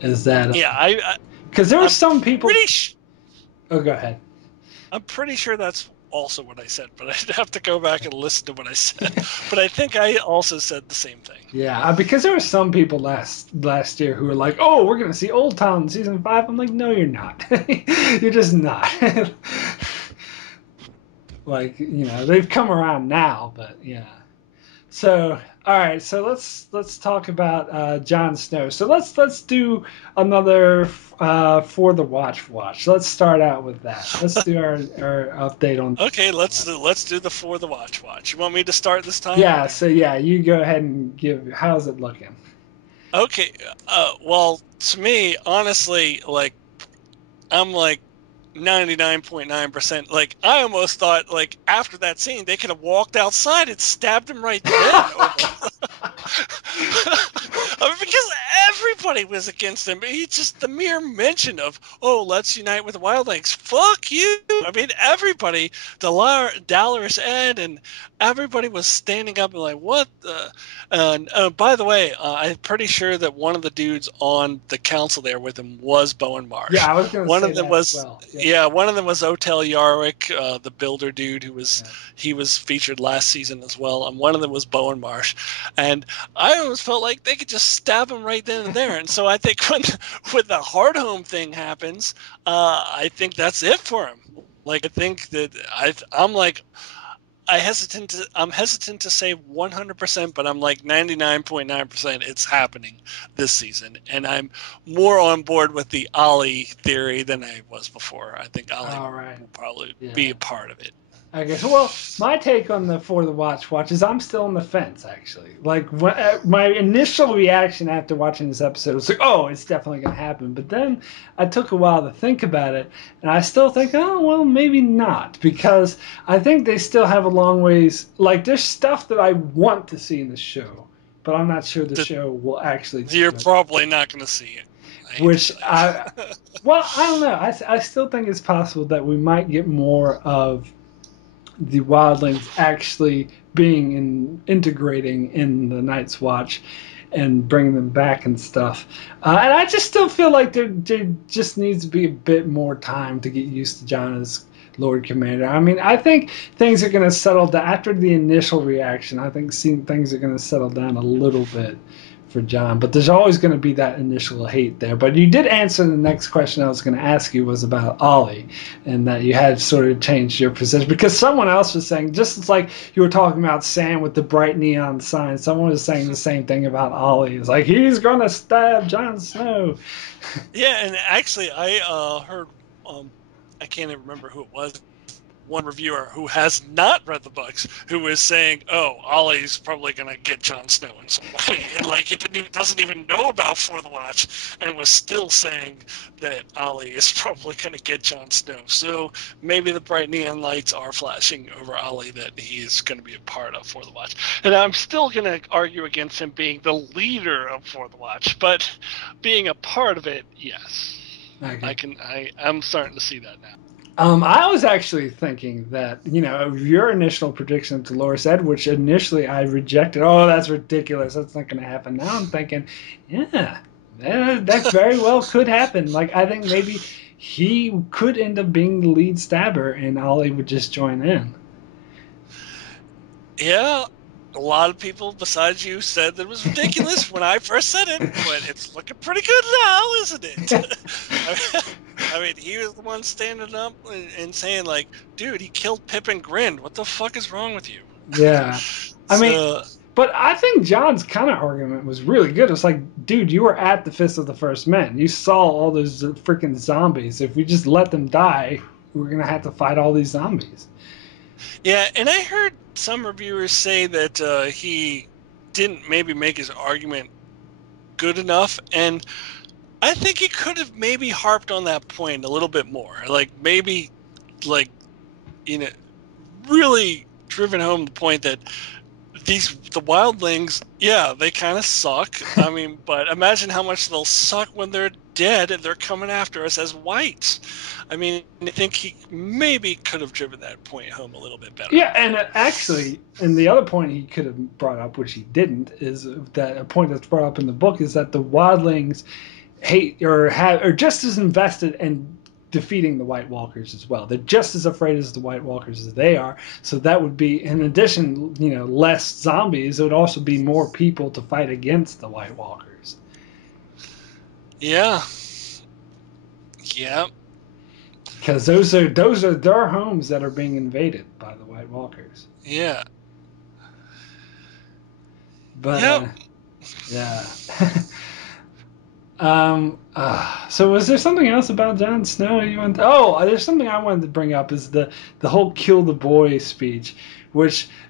Is that because there were some people. Oh, go ahead. I'm pretty sure that's also what I said, but I'd have to go back and listen to what I said. But I think I also said the same thing. Yeah, because there were some people last year who were like, "Oh, we're gonna see Old Town in season 5." I'm like, "No, you're not. You're just not." Like, they've come around now, but yeah. So, all right. So let's talk about Jon Snow. So let's do another for the watch. Let's start out with that. Let's do our update on. Okay, let's do the for the watch. You want me to start this time? Yeah. So you go ahead and give. How's it looking? Okay. Well, to me, honestly, like I'm like 99.9%. Like I almost thought, like after that scene, they could have walked outside and stabbed him right there. I mean, because everybody was against him. He just, the mere mention of, oh, let's unite with the wildlings. Fuck you. I mean, everybody, Dallas Ed, and everybody was standing up and like, what the? And by the way, I'm pretty sure that one of the dudes on the council there with him was Bowen Marsh. Yeah, I was going to One say of them that was, as well. yeah, one of them was Otel Yarwick, the builder dude who was, Yeah. he was featured last season as well. And one of them was Bowen Marsh. And I almost felt like they could just stab him right then and there. And so I think when the hard home thing happens, I think that's it for him. Like, I think that I'm like, I'm hesitant to say 100%, but I'm like 99.9% it's happening this season. And I'm more on board with the Ollie theory than I was before. I think Ollie will probably be a part of it. I guess. Well, my take on the For the Watch is I'm still on the fence, actually. Like, my initial reaction after watching this episode was like, oh, it's definitely going to happen. But then I took a while to think about it, and I still think, oh, well, maybe not. Because I think they still have a long ways. Like, there's stuff that I want to see in the show, but I'm not sure the show will actually. You're probably not going to see it. Well, I don't know. I still think it's possible that we might get more of the wildlings actually integrating in the Night's Watch and bringing them back and stuff. And I just still feel like there just needs to be a bit more time to get used to John as Lord Commander. I mean, I think things are going to settle down after the initial reaction. I think things are going to settle down a little bit for John, but there's always going to be that initial hate there. But you did answer the next question I was going to ask you was about Ollie, and that you had sort of changed your position because someone else was saying, just as like you were talking about Sam with the bright neon sign, someone was saying the same thing about Ollie. It's like he's going to stab Jon Snow. Yeah, and actually I heard I can't even remember who it was, one reviewer who has not read the books, who was saying, "Oh, Ollie's probably gonna get Jon Snow in some way," and like he doesn't even know about For the Watch, and was still saying that Ollie is probably gonna get Jon Snow. So maybe the bright neon lights are flashing over Ollie that he is gonna be a part of For the Watch. And I'm still gonna argue against him being the leader of For the Watch, but being a part of it, yes. Okay. I'm starting to see that now. I was actually thinking that, your initial prediction of Dolores Ed, which initially I rejected. Oh, that's ridiculous. That's not going to happen. Now I'm thinking, yeah, that very well could happen. Like, I think maybe he could end up being the lead stabber and Ollie would just join in. Yeah, a lot of people besides you said that it was ridiculous when I first said it, but it's looking pretty good now, isn't it? I mean, he was the one standing up and saying, like, dude, he killed Pip and Grind. What the fuck is wrong with you? Yeah. I mean, but I think John's kind of argument was really good. It's like, dude, you were at the Fist of the First Men. You saw all those freaking zombies. If we just let them die, we're going to have to fight all these zombies. Yeah, and I heard some reviewers say that he didn't maybe make his argument good enough, and I think he could have maybe harped on that point a little bit more. Like, maybe, like, really driven home the point that the wildlings, yeah, they kind of suck. I mean, but imagine how much they'll suck when they're dead and they're coming after us as whites. I mean, I think he maybe could have driven that point home a little bit better. Yeah, and actually, and the other point he could have brought up, which he didn't, is that a point that's brought up in the book is that the wildlings hate or are just as invested in defeating the White Walkers as well. They're just as afraid as the White Walkers as they are. So that would be, in addition, less zombies. It would also be more people to fight against the White Walkers. Yeah. Yeah. Because those are their homes that are being invaded by the White Walkers. Yeah. But yeah. So was there something else about Jon Snow you want? There's something I wanted to bring up is the whole "kill the boy" speech,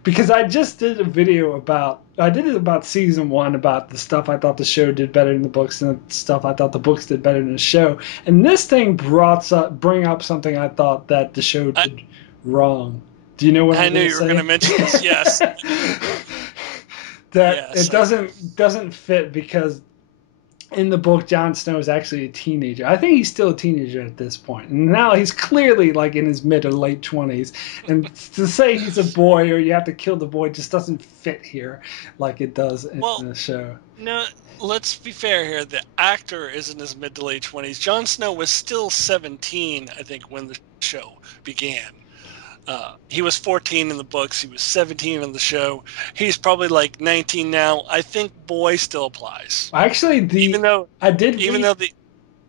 because I just did a video about season 1 about the stuff I thought the show did better than the books and the stuff I thought the books did better than the show, and this thing bring up something I thought that the show did wrong. Do you know what I knew you were going to mention this? Yes. that Yes, it doesn't fit because in the book, Jon Snow is actually a teenager. I think he's still a teenager at this point. And now he's clearly like in his mid or late 20s. And to say he's a boy or you have to kill the boy just doesn't fit here like it does in well, the show. no, let's be fair here. The actor is in his mid to late 20s. Jon Snow was still 17, I think, when the show began. He was 14 in the books. He was 17 on the show. He's probably like 19 now. I think boy still applies. Actually, Even though, I did even read though the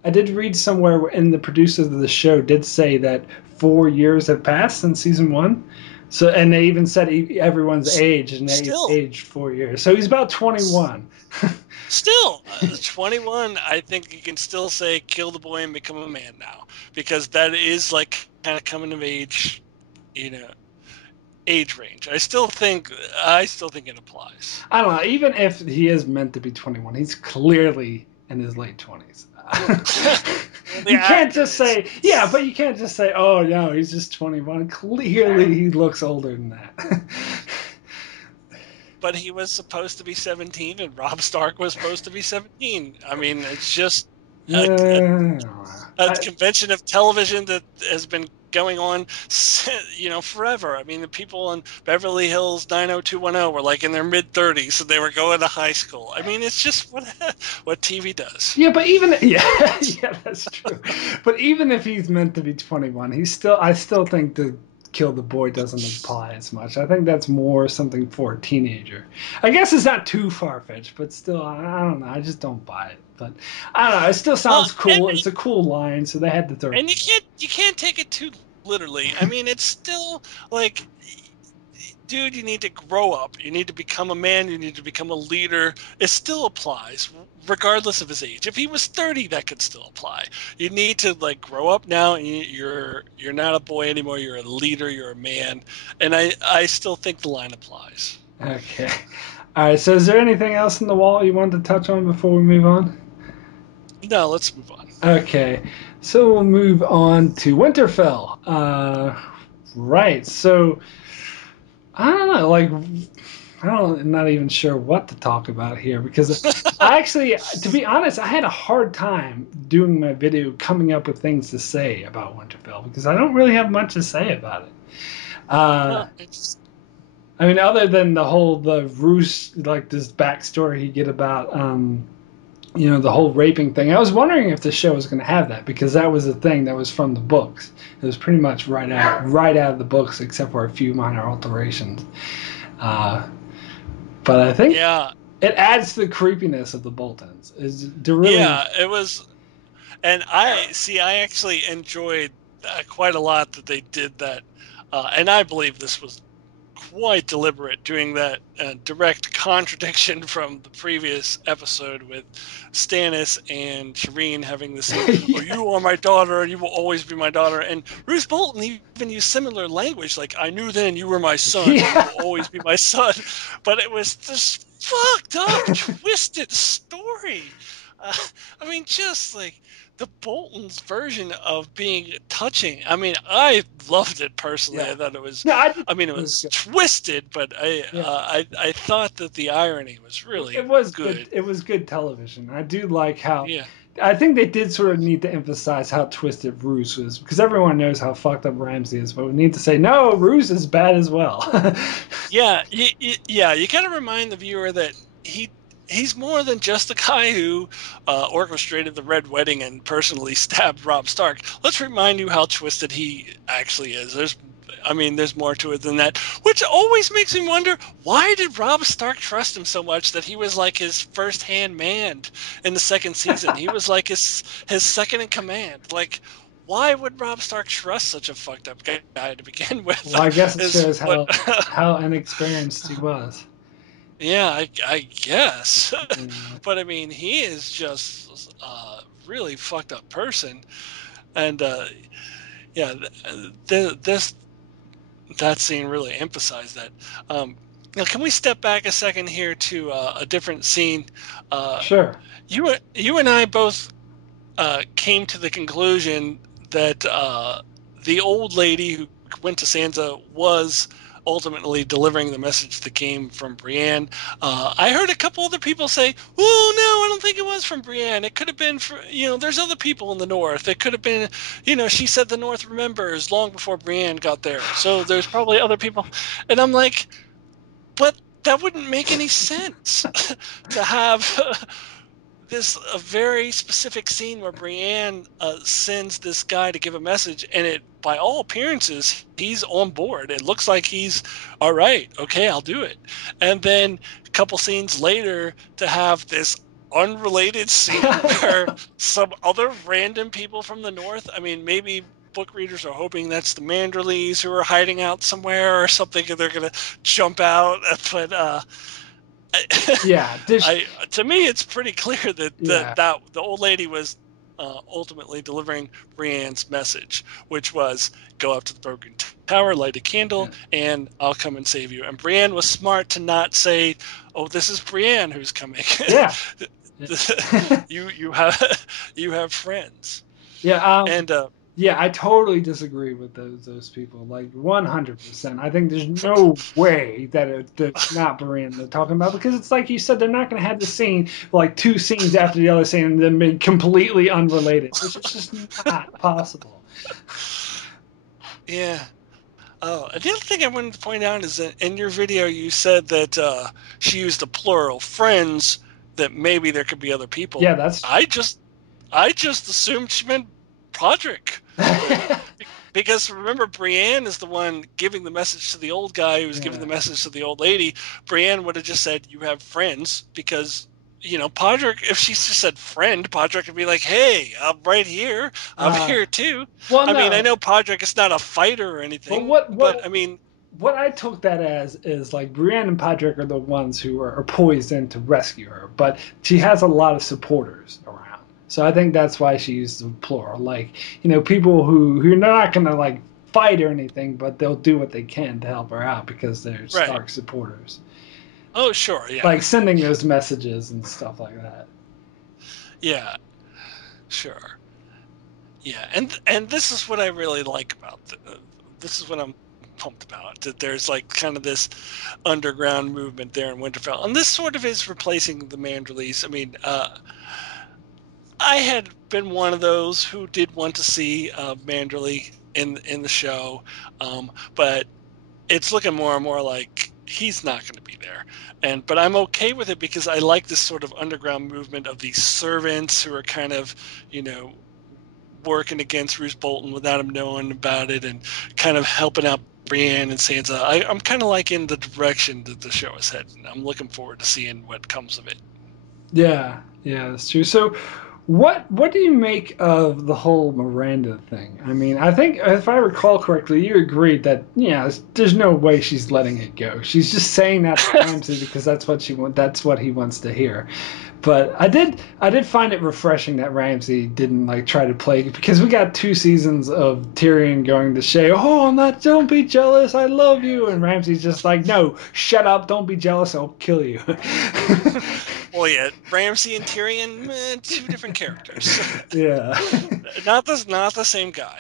I did read somewhere, and the producers of the show did say that 4 years have passed since season one. So, and they even said everyone's age, and they still, aged 4 years. So he's about 21. still 21, I think you can still say kill the boy and become a man now, because that is like kind of coming of age, you know, age range. I still think it applies. I don't know. Even if he is meant to be 21, he's clearly in his late 20s. Well, the You can't actor just say, yeah, but you can't just say, oh, no, he's just 21. Clearly, he looks older than that. but he was supposed to be 17 and Rob Stark was supposed to be 17. I mean, it's just a, a I, convention of television that has been going on, forever. I mean, the people in Beverly Hills 90210 were like in their mid 30s, so they were going to high school. I mean, it's just what TV does. yeah, but even yeah, that's true. But even if he's meant to be 21, I still think the kill the boy doesn't apply as much. I think that's more something for a teenager. I guess it's not too far fetched, but still, I don't know. I just don't buy it. But I don't know. It still sounds cool. It's a cool line, so they had to throw it. And you can't take it too literally. I mean, it's still like, dude, you need to grow up. You need to become a man. You need to become a leader. It still applies, regardless of his age. If he was 30, that could still apply. You need to like grow up now. And you're not a boy anymore. You're a leader. You're a man. And I still think the line applies. Okay. All right. So, is there anything else in the wall you wanted to touch on before we move on? No, let's move on. Okay, so we'll move on to Winterfell. Right. So I don't know. Like, I'm not even sure what to talk about here because I actually, to be honest, I had a hard time doing my video coming up with things to say about Winterfell because I don't really have much to say about it. Well, I mean, other than the Roose, like this backstory you get about the whole raping thing. I was wondering if the show was going to have that because that was the thing that was from the books. It was pretty much right out of the books, except for a few minor alterations. But I think it adds to the creepiness of the Boltons. Yeah, it was, and I actually enjoyed quite a lot that they did that, and I believe this was quite deliberate, doing that direct contradiction from the previous episode with Stannis and Shireen having the scene, yeah. "Oh, you are my daughter, and you will always be my daughter." And Roose Bolton even used similar language, like, "I knew then you were my son, Yeah. and you will always be my son." But it was this fucked up, twisted story. Uh, I mean, just like the Bolton's version of being touching. I mean, I loved it personally. Yeah. I thought it was. No, I mean, it was twisted, but I thought that the irony was really it was good. It was good television. I do like how. Yeah. I think they did sort of need to emphasize how twisted Roose was because everyone knows how fucked up Ramsay is, but we need to say no, Roose is bad as well. Yeah, you got to remind the viewer that he's more than just the guy who orchestrated the Red Wedding and personally stabbed Robb Stark. Let's remind you how twisted he actually is. There's more to it than that, which always makes me wonder, why did Robb Stark trust him so much that he was like his first-hand man in the second season? He was like his second in command. Like, why would Robb Stark trust such a fucked up guy to begin with? Well, I guess it shows how inexperienced he was. Yeah, I guess. Yeah. But I mean, he is just a really fucked up person. And that scene really emphasized that. Now, can we step back a second here to a different scene? Sure. You and I both came to the conclusion that the old lady who went to Sansa was ultimately delivering the message that came from Brienne. I heard a couple other people say, "Oh no, I don't think it was from Brienne. It could have been for There's other people in the North. It could have been she said the North remembers long before Brienne got there. So there's probably other people." And I'm like, but that wouldn't make any sense to have a very specific scene where Brienne sends this guy to give a message, and it, by all appearances, he's on board. It looks like he's all right. Okay, I'll do it. And then a couple scenes later, to have this unrelated scene where some other random people from the North. I mean, maybe book readers are hoping that's the Manderleys who are hiding out somewhere or something, and they're gonna jump out. But Yeah, to me, it's pretty clear that Yeah. that the old lady was ultimately delivering Brienne's message, which was go up to the broken tower, light a candle, and I'll come and save you. And Brienne was smart to not say, "Oh, this is Brienne who's coming." Yeah. you have friends. Yeah. And Yeah, I totally disagree with those people. Like 100%. I think there's no way that that's not Brienne they're talking about, because it's like you said, they're not going to have the scene like two scenes after the other scene and then be completely unrelated, which is just not possible. yeah. Oh, and the other thing I wanted to point out is that in your video you said that she used the plural friends. That maybe there could be other people. Yeah, that's. I just assumed she meant Podrick. Because remember, Brienne is the one giving the message to the old guy who's giving the message to the old lady. Brienne would have just said, "You have friends," because Podrick. If she just said "friend," Podrick would be like, "Hey, I'm right here. I'm here too." Well, I no. mean, I know Podrick is not a fighter or anything, but I mean, what I took that as is like Brienne and Podrick are the ones who are poised in to rescue her, but she has a lot of supporters around. So I think that's why she used the plural. Like, people who are not going to like fight or anything, but they'll do what they can to help her out because they're Stark supporters. Oh, sure, yeah. Like sending those messages and stuff like that. Yeah, sure. Yeah, and this is what I really like about this is what I'm pumped about, that there's like kind of this underground movement there in Winterfell, and this sort of is replacing the Manderleys. I mean, I had been one of those who did want to see Manderley in the show, but it's looking more and more like he's not going to be there. But I'm okay with it because I like this sort of underground movement of these servants who are kind of, working against Roose Bolton without him knowing about it, and kind of helping out Brienne and Sansa. I'm kind of liking the direction that the show is heading. I'm looking forward to seeing what comes of it. Yeah, that's true. So, what do you make of the whole Miranda thing? I mean, I think if I recall correctly, you agreed that there's no way she's letting it go. She's just saying that to Ramsay because that's what that's what he wants to hear. But I did find it refreshing that Ramsay didn't like try to play, because we got 2 seasons of Tyrion going to Shay, "Oh, don't be jealous, I love you," and Ramsay's just like, "No, shut up, don't be jealous, I'll kill you." Well, yeah, Ramsay and Tyrion, 2 different characters. Yeah. not the same guy.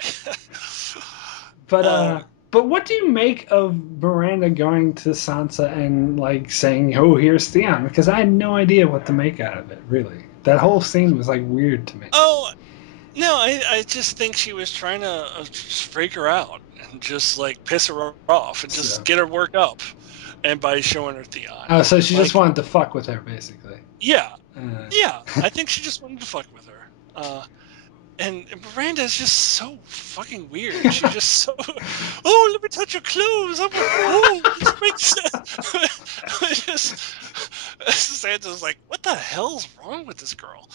But what do you make of Miranda going to Sansa and like saying, "Oh, here's Theon"? Because I had no idea what to make out of it. Really, that whole scene was like weird to me. Oh no, I just think she was trying to freak her out and just like piss her off and just get her worked up, and by showing her Theon. Oh, so she just wanted to fuck with her, basically. Yeah, I think she just wanted to fuck with her. And Miranda's just so fucking weird. She's just so, "Oh, let me touch your clothes. This makes sense." Sansa's like, "What the hell's wrong with this girl?"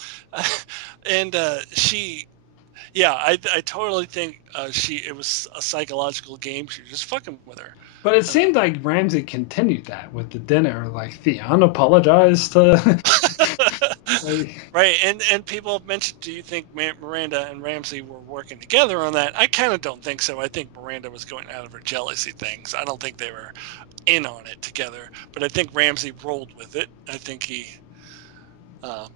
And I totally think it was a psychological game. She was just fucking with her. But it seemed like Ramsay continued that with the dinner. Like, Theon apologized to. Right, and people have mentioned, do you think Miranda and Ramsay were working together on that? I kind of don't think so. I think Miranda was going out of her jealousy things. I don't think they were in on it together, but I think Ramsay rolled with it. I think he, and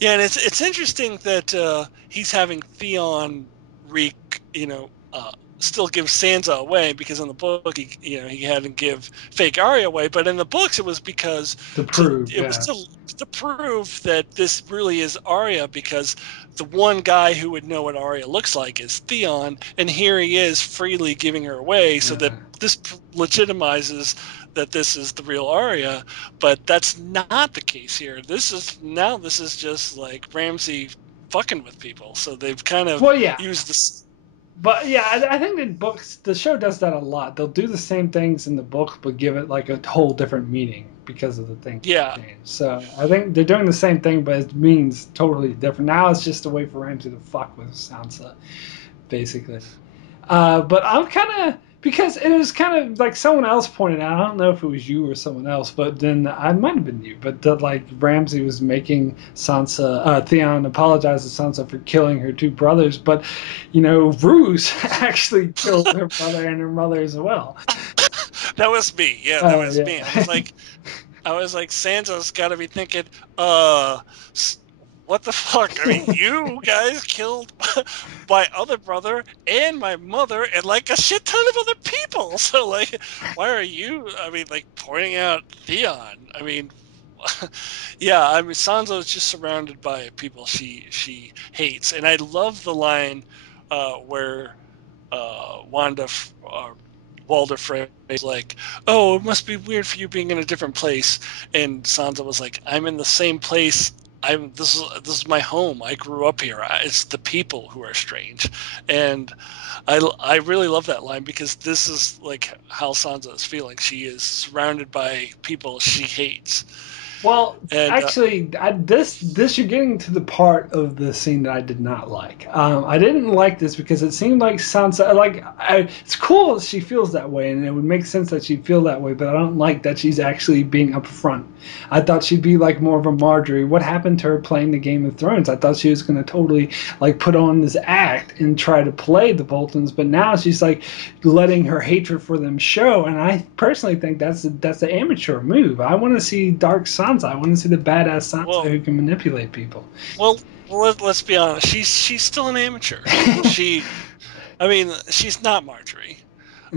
it's interesting that he's having Theon wreak, still give Sansa away, because in the book he had to give fake Arya away, but in the books it was because To prove, it was yeah. to prove that this really is Arya, because the one guy who would know what Arya looks like is Theon, and here he is freely giving her away, so that this legitimizes that this is the real Arya. But that's not the case here. This is just like Ramsay fucking with people, so they've kind of Well, yeah. used this. But yeah, I think in books, the show does that a lot. They'll do the same things in the book, but give it like a whole different meaning because of the things Yeah. that change. So I think they're doing the same thing, but it means totally different. Now it's just a way for Ramsay to fuck with Sansa, basically. But I'm kind of, because it was kind of like someone else pointed out. I don't know if it was you or someone else, but then I might have been you. But that like Ramsay was making Theon apologize to Sansa for killing her two brothers, but Ruse actually killed her brother and her mother as well. That was me. Yeah, that was Yeah. me. I was like, Sansa's got to be thinking, what the fuck? I mean, you guys killed my other brother and my mother and like a shit ton of other people. So like, why are you? I mean, like pointing out Theon. I mean, yeah. I mean, Sansa is just surrounded by people she hates, and I love the line where Wanda. Walder Frey is like, "Oh, it must be weird for you being in a different place," and Sansa was like, "I'm in the same place. This is my home. I grew up here. It's the people who are strange," and I really love that line, because this is like how Sansa is feeling. She is surrounded by people she hates. Well, And actually, this you're getting to the part of the scene that I did not like. I didn't like this because it seemed like Sansa, it's cool that she feels that way, and it would make sense that she'd feel that way. But I don't like that she's actually being upfront. I thought she'd be like more of a Marjorie. What happened to her playing the Game of Thrones? I thought she was going to totally like put on this act and try to play the Boltons, but now she's like letting her hatred for them show. And I personally think that's an amateur move. I want to see Dark Sansa. I want to see the badass Sansa who can manipulate people. Well, let's be honest. She's still an amateur. I mean, she's not Marjorie.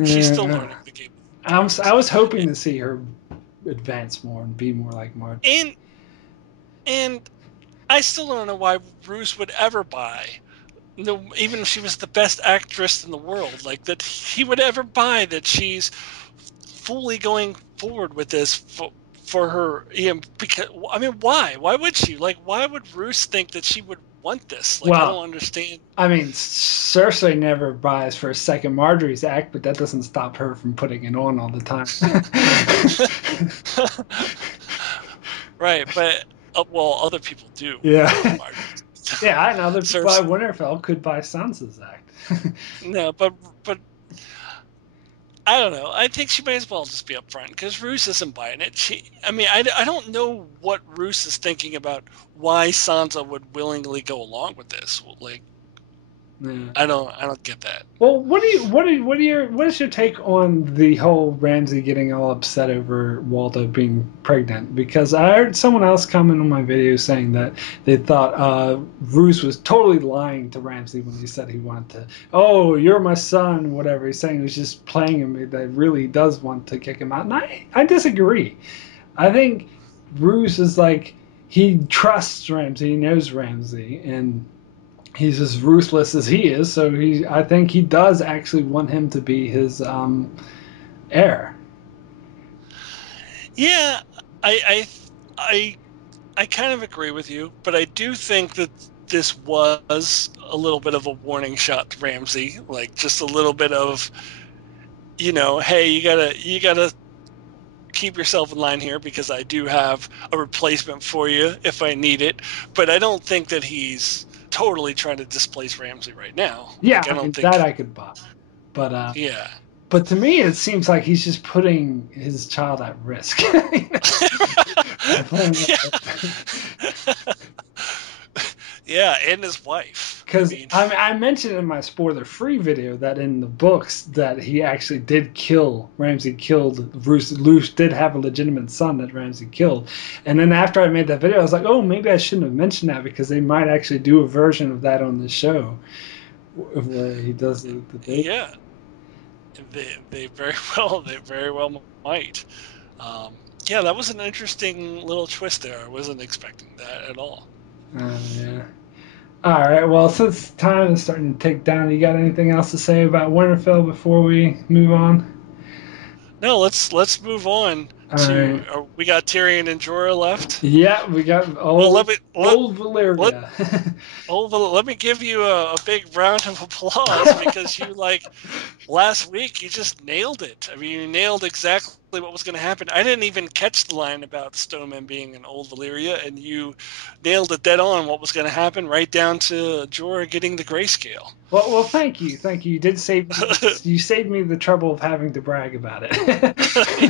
She's still learning the game. I was hoping to see her advance more and be more like Marjorie. And I still don't know why Bruce would ever buy. No, even if she was the best actress in the world, like that he would ever buy that she's fully going forward with this for her. Because I mean, why? Why would she? Like, why would Bruce think that she would want this? Like, I don't understand. I mean, Cersei never buys for a second Marjorie's act, but that doesn't stop her from putting it on all the time. Right, but well, other people do. Yeah. Yeah, and other people by Winterfell could buy Sansa's act. No, but I don't know. I think she may as well just be upfront, because Roose isn't buying it. I don't know what Roose is thinking about why Sansa would willingly go along with this. Like, yeah. I don't get that. Well, what is your take on the whole Ramsay getting all upset over Walda being pregnant? Because I heard someone else comment on my video saying that they thought Roose was totally lying to Ramsay when he said he wanted to. Oh, you're my son, whatever. He's saying he was just playing him. That really does want to kick him out, and I disagree. I think Roose is like, he trusts Ramsay, he knows Ramsay, and he's as ruthless as he is, so I think he does actually want him to be his heir. Yeah, I kind of agree with you, but I do think that this was a little bit of a warning shot to Ramsay, like just a little bit of, hey, you gotta keep yourself in line here, because I do have a replacement for you if I need it. But I don't think that he's totally trying to displace Ramsay right now. Yeah, like, I don't think that I could buy. But yeah. But to me, it seems like he's just putting his child at risk. Yeah, and his wife. Because I mentioned in my spoiler-free video that in the books that he actually did kill, Ramsay killed Roose. Roose did have a legitimate son that Ramsay killed. And then after I made that video, I was like, oh, maybe I shouldn't have mentioned that, because they might actually do a version of that on the show where he does the baby. Yeah. They very well might. Yeah, that was an interesting little twist there. I wasn't expecting that at all. Yeah. All right. Well, since time is starting to tick down, you got anything else to say about Winterfell before we move on? No, let's move on All to. right. We got Tyrion and Jorah left. Yeah, we got Well, old let Valyria. let me give you a big round of applause because you last week you just nailed it. I mean, you nailed exactly what was going to happen. I didn't even catch the line about Stoneman being an old Valyria, and you nailed it dead on what was going to happen, right down to Jorah getting the grayscale. Well, thank you, thank you. You did save me. You saved me the trouble of having to brag about it.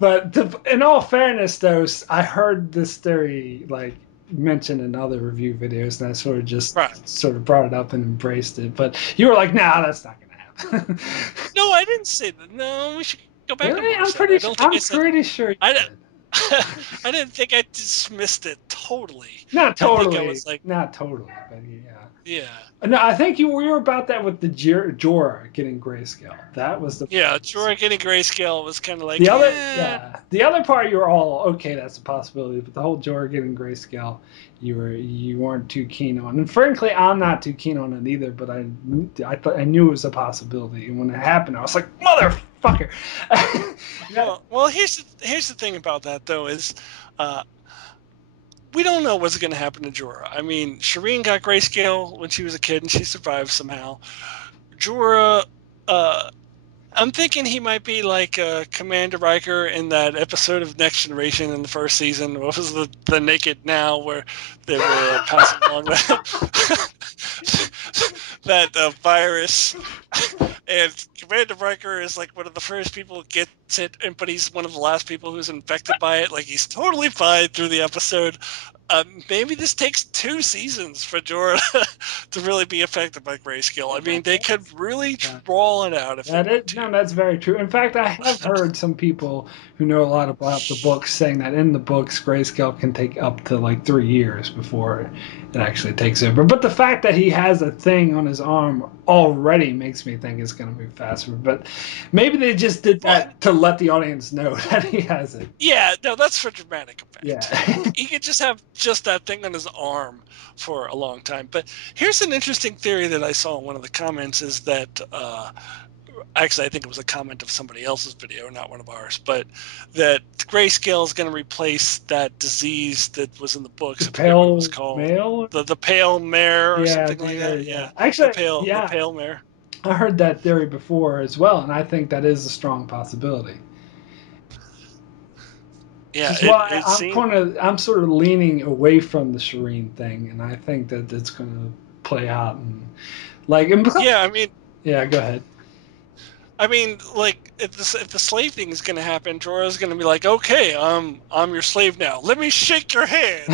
But in all fairness, though, I heard this theory mentioned in other review videos, and I sort of just Right. sort of brought it up and embraced it. But you were like, "Nah, that's not gonna happen." No, I didn't say that. No, we should go back to Really? what I said. I don't think I I'm said. pretty sure you I, did. I didn't think I dismissed it totally. Not I think I totally, was like, not totally, but yeah. yeah. No, I think we were about that with the Jorah getting grayscale. That was the Yeah, Jorah getting grayscale was kind of like, the other. Yeah, the other part you were all okay. That's a possibility, but the whole Jorah getting grayscale, you weren't too keen on. And frankly, I'm not too keen on it either. But I knew it was a possibility, and when it happened, I was like, motherfucker. well, here's the thing about that though is, uh, we don't know what's going to happen to Jorah. I mean, Shireen got grayscale when she was a kid and she survived somehow. Jorah, uh, I'm thinking he might be like Commander Riker in that episode of Next Generation in the first season. What was the Naked Now, where they were passing along that virus, and Commander Riker is like one of the first people who gets it, but he's one of the last people who's infected by it. Like, he's totally fine through the episode. Maybe this takes 2 seasons for Jorah to really be affected by grayscale. I mean, they could really draw it out if they want to. No, that's very true. In fact, I have heard some people who know a lot about the books saying that in the books, grayscale can take up to like 3 years before it actually takes over. But the fact that he has a thing on his arm already makes me think it's going to move faster. But maybe they just did that to let the audience know that he has it. Yeah, no, that's for dramatic effect. Yeah. He could just have just that thing on his arm for a long time. But here's an interesting theory that I saw in one of the comments is that, actually, I think it was a comment of somebody else's video, not one of ours, but that grayscale is going to replace that disease that was in the books. The pale was called male? the pale mare or something like that. Yeah, Actually, the pale mare. I heard that theory before as well, and I think that is a strong possibility. Yeah, Which is why I'm sort of leaning away from the Shireen thing, and I think that it's going to play out and yeah, I mean, yeah, go ahead. I mean, like, if the slave thing is going to happen, Jorah's going to be like, okay, I'm your slave now. Let me shake your hand.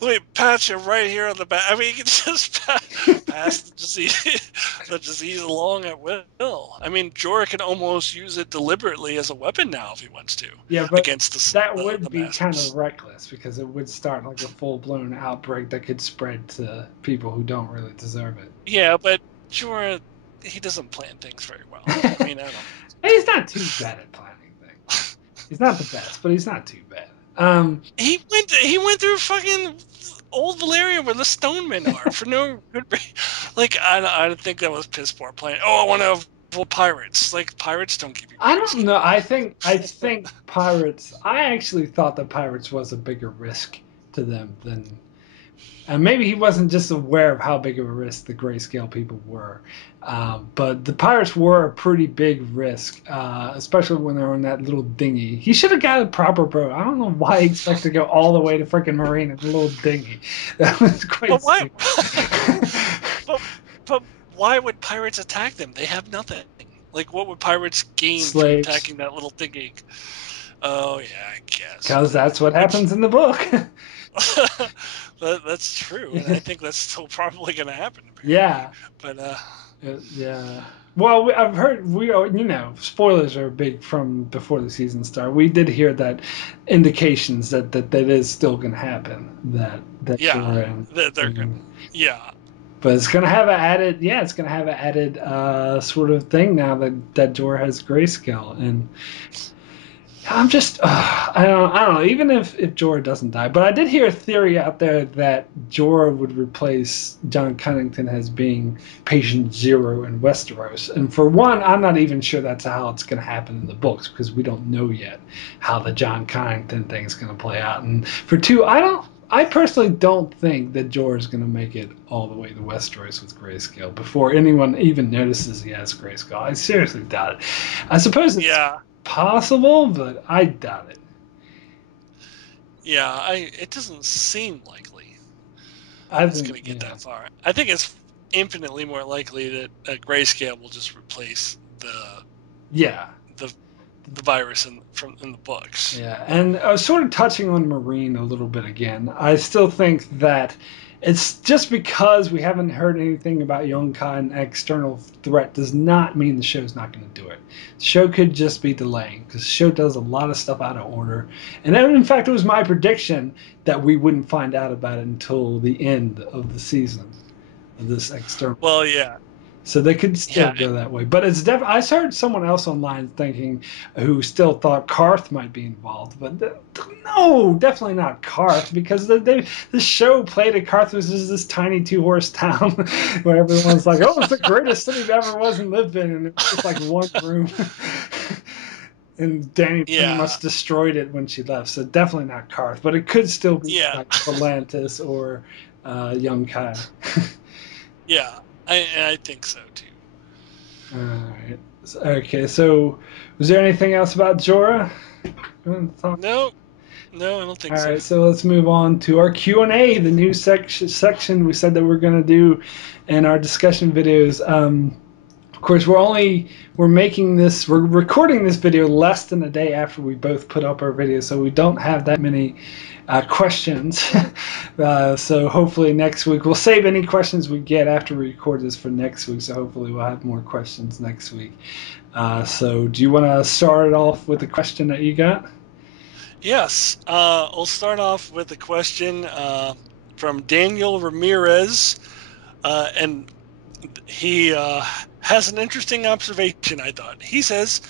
Let me pat you right here on the back. I mean, you can just pass the disease along at will. I mean, Jorah can almost use it deliberately as a weapon now if he wants to. Yeah, but against that would the be masters. kind of reckless because it would start like a full-blown outbreak that could spread to people who don't really deserve it. Yeah, but Jorah, he doesn't plan things very well. I mean, I don't. He's not too bad at planning things. He's not the best, but he's not too bad. He went through fucking old Valyria where the Stonemen are for no good reason. Like, I think that was piss poor playing. Oh, I want to have pirates. Like, pirates don't give you. I don't know. I think pirates. I actually thought that pirates was a bigger risk to them than. And maybe he wasn't just aware of how big of a risk the grayscale people were. But the pirates were a pretty big risk, especially when they were in that little dinghy. He should have got a proper boat. I don't know why he expected to go all the way to freaking Marine in a little dinghy. That was quite But why? but why would pirates attack them? They have nothing. Like, what would pirates gain from attacking that little dinghy? Oh, yeah, I guess. Because that's what happens in the book. That's true, and I think that's still probably going to happen. Apparently. Yeah. But, yeah. Well, I've heard spoilers are big from before the season started. We did hear that indications that is still going to happen. That yeah, they're going. Yeah, But it's gonna have an added, it's gonna have an added sort of thing now that Jorah has grayscale, and I'm just, I don't know. Even if Jorah doesn't die, but I did hear a theory out there that Jorah would replace John Connington as being Patient Zero in Westeros. And for one, I'm not even sure that's how it's going to happen in the books because we don't know yet how the John Connington thing is going to play out. And for two, I personally don't think that Jorah is going to make it all the way to Westeros with grayscale before anyone even notices he has grayscale. I seriously doubt it. I suppose it's possible, but I doubt it. Yeah, it doesn't seem likely it's going to get that far. I think it's infinitely more likely that grayscale will just replace the virus in the books. Yeah, and I was sort of touching on Marine a little bit again. I still think that it's just because we haven't heard anything about Yonkai and external threat does not mean the show's not going to do it. The show could just be delaying because the show does a lot of stuff out of order. And then, in fact, it was my prediction that we wouldn't find out about it until the end of the season of this external. Well, yeah. So they could still go that way. But it's definitely, I heard someone else online thinking who still thought Karth might be involved. But no, definitely not Karth because the show played at Karth was just this tiny 2-horse town where everyone's like, oh, it's the greatest city that ever was and lived in. And it was just like one room. And Dany pretty much destroyed it when she left. So definitely not Karth. But it could still be like Volantis or Yonkai. Yeah. I think so too. All right. Okay. So, was there anything else about Jorah? No, I don't think so. All right. So let's move on to our Q&A, the new section we said that we're going to do in our discussion videos. Of course, we're recording this video less than a day after we both put up our video, so we don't have that many questions. So hopefully next week we'll save any questions we get after we record this for next week. So hopefully we'll have more questions next week. So do you want to start it off with the question that you got? Yes, I'll start off with a question from Daniel Ramirez, and he has an interesting observation, I thought. He says,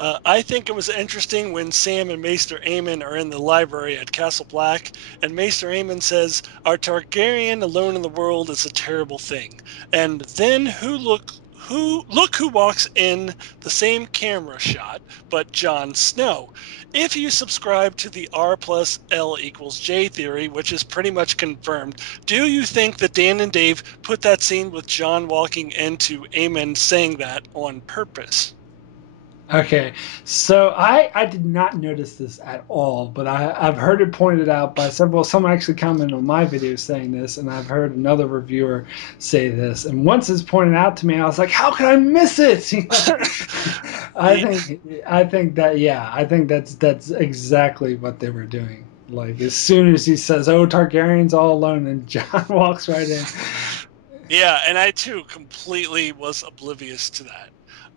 I think it was interesting when Sam and Maester Aemon are in the library at Castle Black, and Maester Aemon says, our Targaryen alone in the world is a terrible thing. And then look who walks in the same camera shot, but Jon Snow. If you subscribe to the R plus L equals J theory, which is pretty much confirmed, do you think that Dan and Dave put that scene with Jon walking into Aemon saying that on purpose? Okay, so I did not notice this at all, but I've heard it pointed out by someone actually commented on my video saying this, and I've heard another reviewer say this, and once it's pointed out to me, I was like, how could I miss it? I think that's exactly what they were doing. Like, as soon as he says, oh, Targaryen's all alone, and Jon walks right in. Yeah, and I too completely was oblivious to that.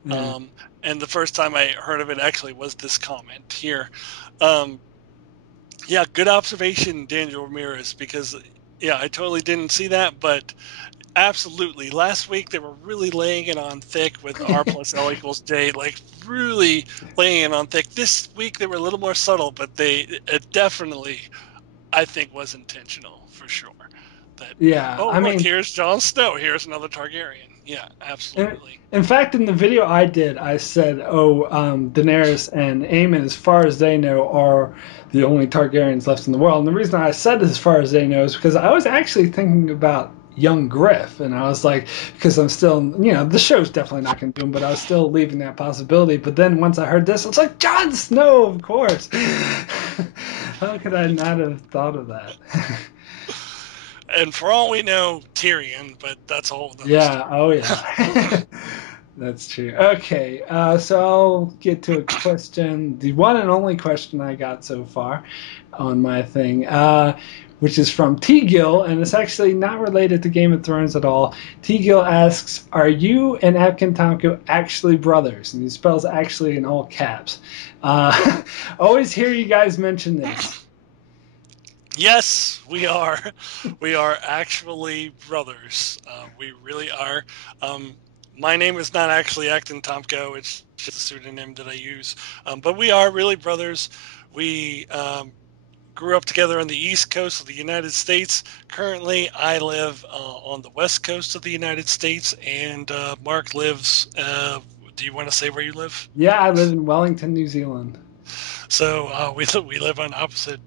Yeah. And the first time I heard of it actually was this comment here. Yeah, good observation, Daniel Ramirez, because, I totally didn't see that, but absolutely. Last week they were really laying it on thick with R plus L equals J, like really laying it on thick. This week they were a little more subtle, but it definitely, I think, was intentional for sure. That, here's Jon Snow, here's another Targaryen. Yeah, absolutely. In fact, in the video I did, I said, Daenerys and Aemon, as far as they know, are the only Targaryens left in the world. And the reason I said as far as they know is because I was actually thinking about young Griff, and I was like, because I'm still, the show's definitely not going to do him, but I was still leaving that possibility. But then once I heard this, it's like, Jon Snow, of course. How could I not have thought of that? And for all we know, Tyrion, but that's a whole other story. Oh yeah. That's true. Okay, so I'll get to a question, the one and only question I got so far on my thing, which is from T. Gill, and it's actually not related to Game of Thrones at all. T. Gill asks, are you and Akton Tamko actually brothers? And he spells actually in all caps. Always hear you guys mention this. Yes, we are. We are actually brothers. We really are. Um, my name is not actually Akton Tamko. It's just a pseudonym that I use. But we are really brothers. We grew up together on the East Coast of the United States. Currently, I live on the West Coast of the United States, and Mark lives. Do you want to say where you live? Yeah, I live in Wellington, New Zealand. So we live on opposite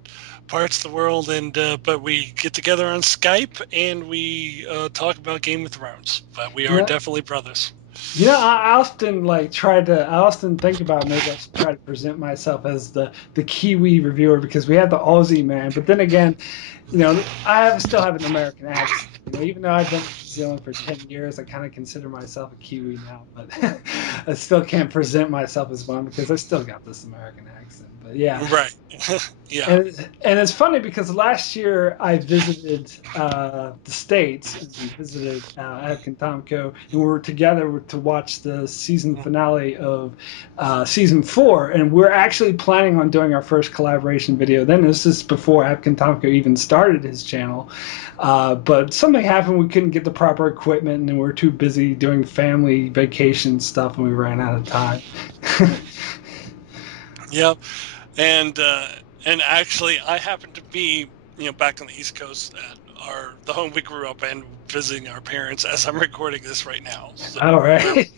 parts of the world, and but we get together on Skype and we talk about Game of Thrones. But we are Yeah. definitely brothers. I often I often think about maybe I should try to present myself as the Kiwi reviewer because we have the Aussie man, but then again, still have an American accent. Even though I've been in New Zealand for 10 years, I kind of consider myself a Kiwi now, but I still can't present myself as one because I still got this American accent. But yeah, Right. Yeah. and it's funny because last year I visited the states and visited Akton Tamko, and we were together to watch the season finale of season 4, and we're actually planning on doing our first collaboration video. Then this is before Akton Tamko even started his channel, but something happened. We couldn't get the proper equipment, and we were too busy doing family vacation stuff, and we ran out of time. Yep. And actually, I happen to be back on the East Coast at the home we grew up in, visiting our parents as I'm recording this right now. So, All right.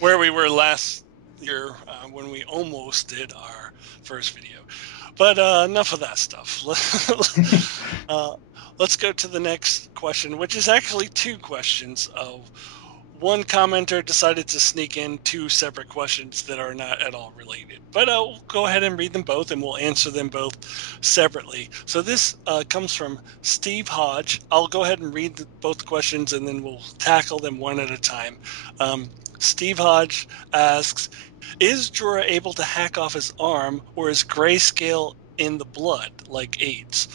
where we were last year when we almost did our first video. But enough of that stuff. Let's go to the next question, which is actually two questions. One commenter decided to sneak in two separate questions that are not at all related. But we'll go ahead and read them both, and we'll answer them both separately. So this comes from Steve Hodge. I'll go ahead and read both questions, and then we'll tackle them one at a time. Steve Hodge asks, is Jorah able to hack off his arm, or is grayscale in the blood, like AIDS?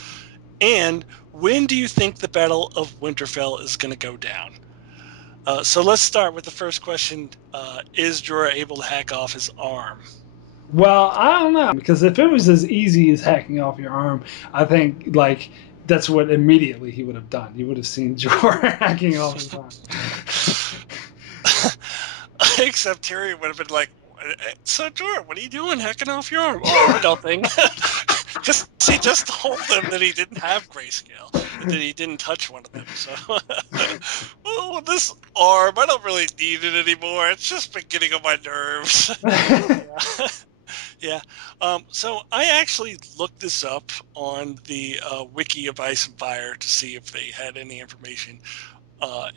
And when do you think the Battle of Winterfell is going to go down? So let's start with the first question. Is Jorah able to hack off his arm? Well, I don't know because if it was as easy as hacking off your arm, I think that's what immediately he would have done. He would have seen Jorah hacking off his arm. Except Tyrion would have been like, so Jorah, what are you doing hacking off your arm? Oh, nothing. Because he just told them that he didn't have grayscale, that he didn't touch one of them. So, well, this arm, I don't really need it anymore. It's just been getting on my nerves. Yeah. So I actually looked this up on the wiki of Ice and Fire to see if they had any information.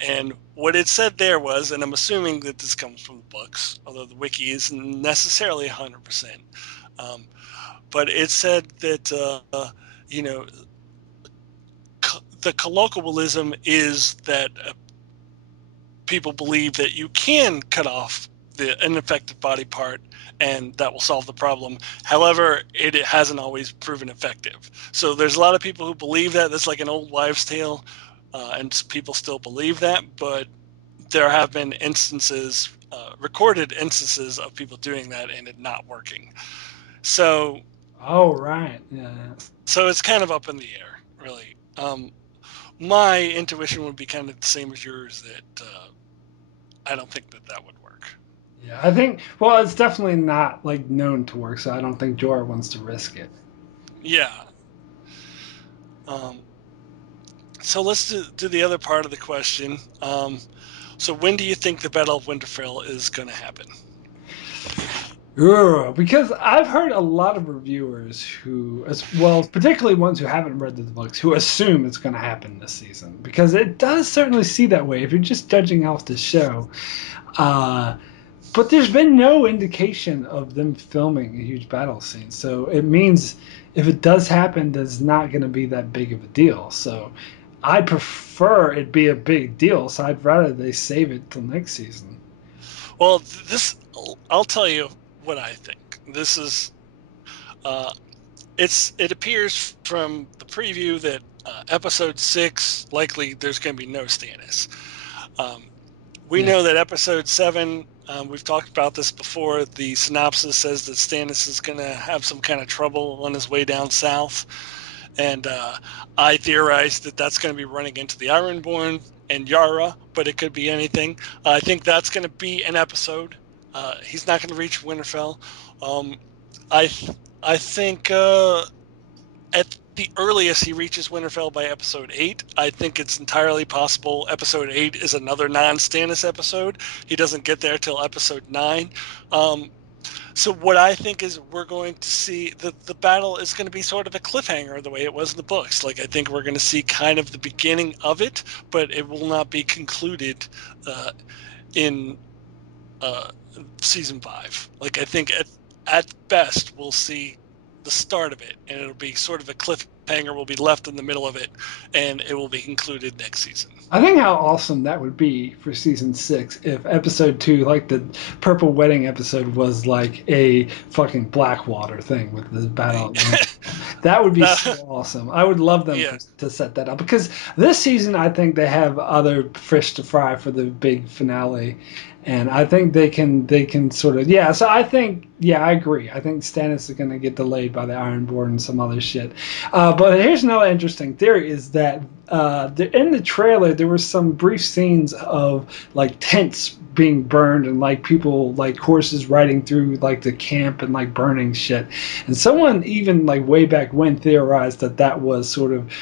And what it said there was, and I'm assuming that this comes from the books, although the wiki isn't necessarily 100%. But it said that, the colloquialism is that people believe that you can cut off an infected body part and that will solve the problem. However, it hasn't always proven effective. So there's a lot of people who believe that. That's like an old wives' tale, and people still believe that. But there have been instances, recorded instances of people doing that and it not working. So, Oh, right. Yeah. so it's kind of up in the air, really. My intuition would be kind of the same as yours, that I don't think that would work. Yeah, I think. Well, it's definitely not known to work, so I don't think Jorah wants to risk it. Yeah. So let's do the other part of the question. So when do you think the Battle of Winterfell is going to happen? Because I've heard a lot of reviewers who, as well, particularly ones who haven't read the books, who assume it's going to happen this season. Because it does certainly see that way if you're just judging off the show. But there's been no indication of them filming a huge battle scene. So it means if it does happen, there's not going to be that big of a deal. So I prefer it be a big deal. So I'd rather they save it till next season. Well, I'll tell you what I think. This is, it appears from the preview that episode 6, likely there's going to be no Stannis. We know that episode 7, we've talked about this before. The synopsis says that Stannis is going to have some kind of trouble on his way down south. And I theorize that that's going to be running into the Ironborn and Yara, but it could be anything. I think that's going to be an episode. He's not going to reach Winterfell. Um, I I think at the earliest he reaches Winterfell by episode 8. I think it's entirely possible episode 8 is another non-Stannis episode. He doesn't get there till episode 9. So what I think is we're going to see the battle is going to be sort of a cliffhanger the way it was in the books. Like I think we're going to see kind of the beginning of it, but it will not be concluded in season 5. Like I think at best we'll see the start of it, and it'll be sort of a cliffhanger. Will be left in the middle of it, and it will be concluded next season. I think how awesome that would be for season 6 if episode 2, like the Purple Wedding episode, was like a fucking Blackwater thing with the battle. That would be so awesome. I would love them to set that up, because this season I think they have other fish to fry for the big finale. And I think they can sort of, yeah. So I think, yeah, I agree. I think Stannis is going to get delayed by the Ironborn and some other shit. But here's another interesting theory: is that in the trailer there were some brief scenes of like tents being burned and like people, like horses riding through like the camp and like burning shit. And someone even like way back when theorized that that was sort of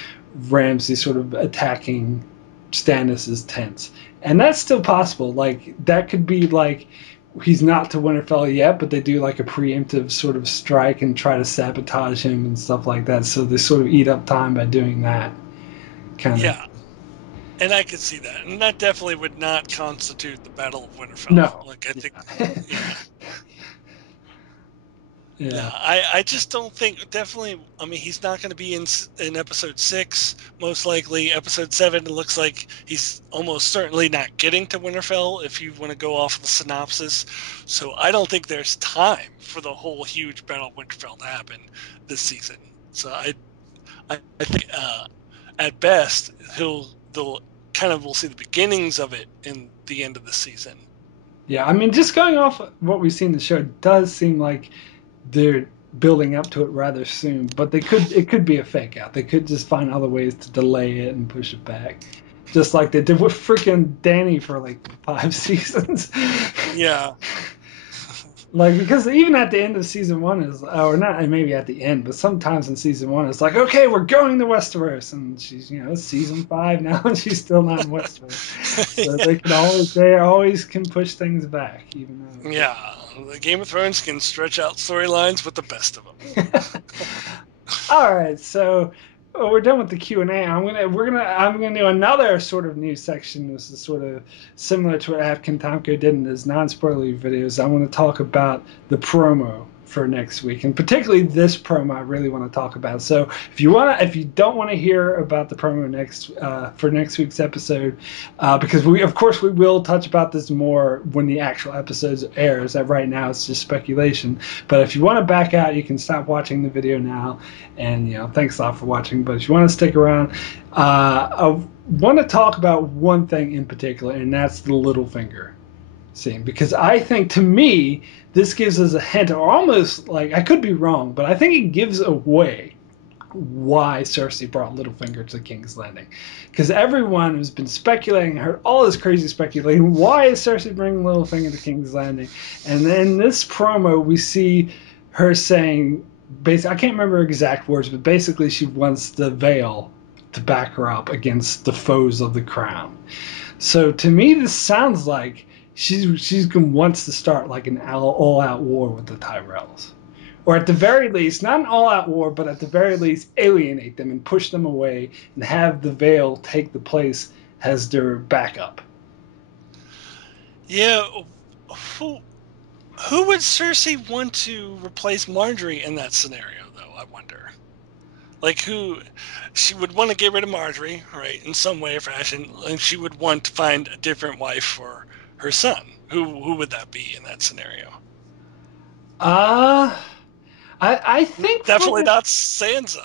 Ramsay sort of attacking Stannis's tents. And that's still possible. Like that could be like he's not to Winterfell yet, but they do like a preemptive sort of strike and try to sabotage him and stuff like that. So they sort of eat up time by doing that. Kind of. Yeah. And I could see that. And that definitely would not constitute the Battle of Winterfell. No. Like I think Yeah, I just don't think. Definitely, I mean, he's not going to be in episode 6. Most likely, episode 7. It looks like he's almost certainly not getting to Winterfell. If you want to go off the synopsis, so I don't think there's time for the whole huge Battle of Winterfell to happen this season. So I think at best they'll kind of we'll see the beginnings of it in the end of the season. Yeah, I mean, just going off what we've seen in the show, it does seem like they're building up to it rather soon, but it could be a fake out. They could just find other ways to delay it and push it back, just like they did with freaking Danny for like 5 seasons. Yeah. Like, because even at the end of season 1 is, or not maybe at the end, but sometimes in season 1 it's like, okay, we're going to Westeros, and she's, it's season 5 now and she's still not in Westeros. So they always can push things back, even though. Yeah, the Game of Thrones can stretch out storylines with the best of them. All right, so we're done with the Q&A. I'm gonna do another sort of news section. This is sort of similar to what Akton Tamko did in his non-spoilery videos. I want to talk about the promo for next week, and particularly this promo I really want to talk about. So if you don't want to hear about the promo for next week's episode, because we will touch about this more when the actual episode airs. That right now it's just speculation. But if you want to back out, you can stop watching the video now. And thanks a lot for watching. But if you want to stick around, I want to talk about one thing in particular, and that's the Littlefinger scene, because I think, to me, this gives us a hint, or almost, like, I could be wrong, but I think it gives away why Cersei brought Littlefinger to King's Landing. Because everyone has been speculating, heard all this crazy speculating, why is Cersei bringing Littlefinger to King's Landing? And in this promo, we see her saying, basically, I can't remember exact words, but basically she wants the Vale to back her up against the foes of the crown. So to me, this sounds like she's wants to start like an all-out war with the Tyrells, or at the very least, not an all-out war, but at the very least alienate them and push them away, and have the Vale take the place as their backup. Yeah, who would Cersei want to replace Marjorie in that scenario, though? I wonder. Like, who she would want to get rid of Marjorie, right? In some way or fashion, and she would want to find a different wife for her son. Who would that be in that scenario? I think definitely not Sansa.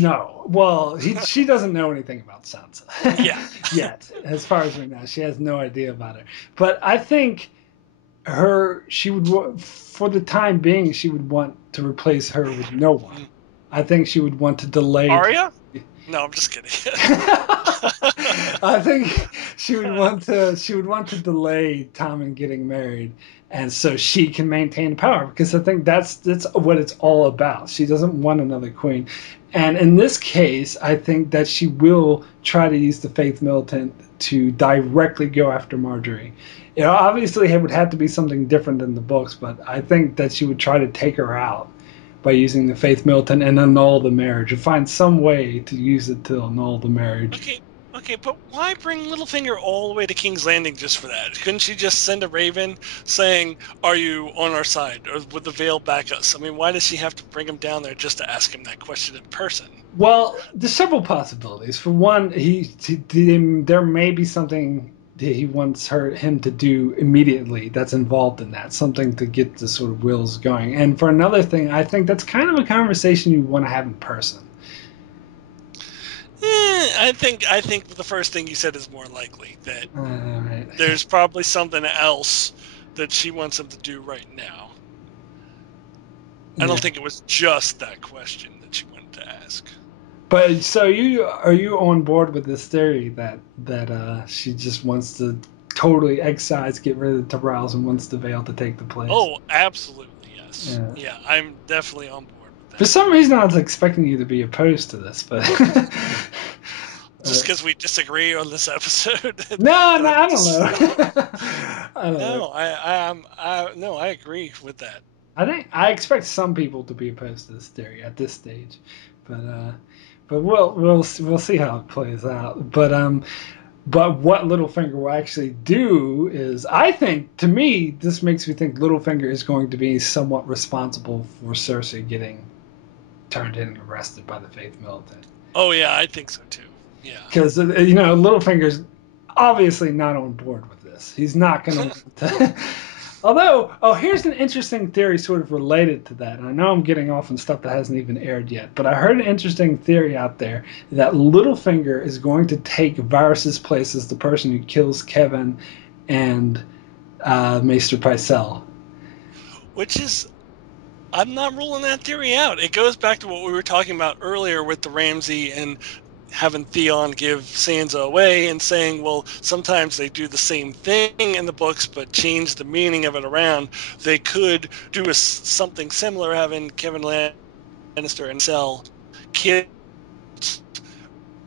No. Well, she doesn't know anything about Sansa. Yeah. Yet, as far as we know, she has no idea about her. But I think she would, for the time being, she would want to replace her with no one. I think she would want to delay. Arya? No, I'm just kidding. I think she would want to delay Tom in getting married, and so she can maintain power, because I think that's what it's all about. She doesn't want another queen, and in this case, I think that she will try to use the Faith Militant to directly go after Marjorie. You know, obviously it would have to be something different in the books, but I think that she would try to take her out by using the Faith Militant and annul the marriage, or find some way to use it to annul the marriage. Okay, okay, but why bring Littlefinger all the way to King's Landing just for that? Couldn't she just send a raven saying, "Are you on our side, or would the Vale back us?" I mean, why does she have to bring him down there just to ask him that question in person? Well, there's several possibilities. For one, there may be something that he wants him to do immediately that's involved in that, something to get the sort of wheels going. And for another thing, I think that's kind of a conversation you want to have in person. I think the first thing you said is more likely that Right. there's probably something else that she wants him to do right now. I don't think it was just that question that she wanted to ask. But so are you on board with this theory that she just wants to totally excise, get rid of the Tyrells, and wants the Vale to take the place? Oh, absolutely, yes. Yeah. Yeah, I'm definitely on board with For that. some reason, I was expecting you to be opposed to this, but Just because we disagree on this episode. no, I don't Just, know. I don't know. no, I agree with that. I think I expect some people to be opposed to this theory at this stage, but we'll see how it plays out. But what Littlefinger will actually do is, I think, to me, this makes me think Littlefinger is going to be somewhat responsible for Cersei getting turned in and arrested by the Faith Militant. Oh yeah, I think so too. Yeah. Because Littlefinger's obviously not on board with this. He's not going to. Although, here's an interesting theory sort of related to that. And I know I'm getting off on stuff that hasn't even aired yet, but I heard an interesting theory out there that Littlefinger is going to take Varys's place as the person who kills Kevin and Maester Pycelle. Which is, I'm not ruling that theory out. It goes back to what we were talking about earlier with the Ramsay and having Theon give Sansa away and saying, well, sometimes they do the same thing in the books but change the meaning of it around. They could do something similar, having Kevin Lannister and Cell kids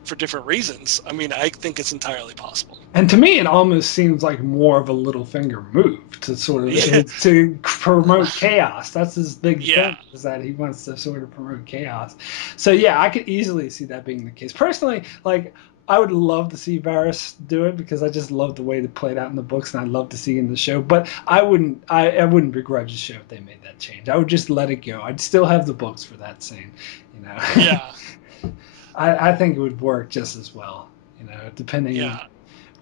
for different reasons. I mean, I think it's entirely possible. And to me, it almost seems like more of a Littlefinger move to sort of to promote chaos. That's his big thing, is that he wants to sort of promote chaos. So yeah, I could easily see that being the case. Personally, like, I would love to see Varys do it, because I just love the way it played out in the books, and I'd love to see it in the show. But I wouldn't begrudge the show if they made that change. I would just let it go. I'd still have the books for that scene, you know. Yeah. I think it would work just as well, you know, depending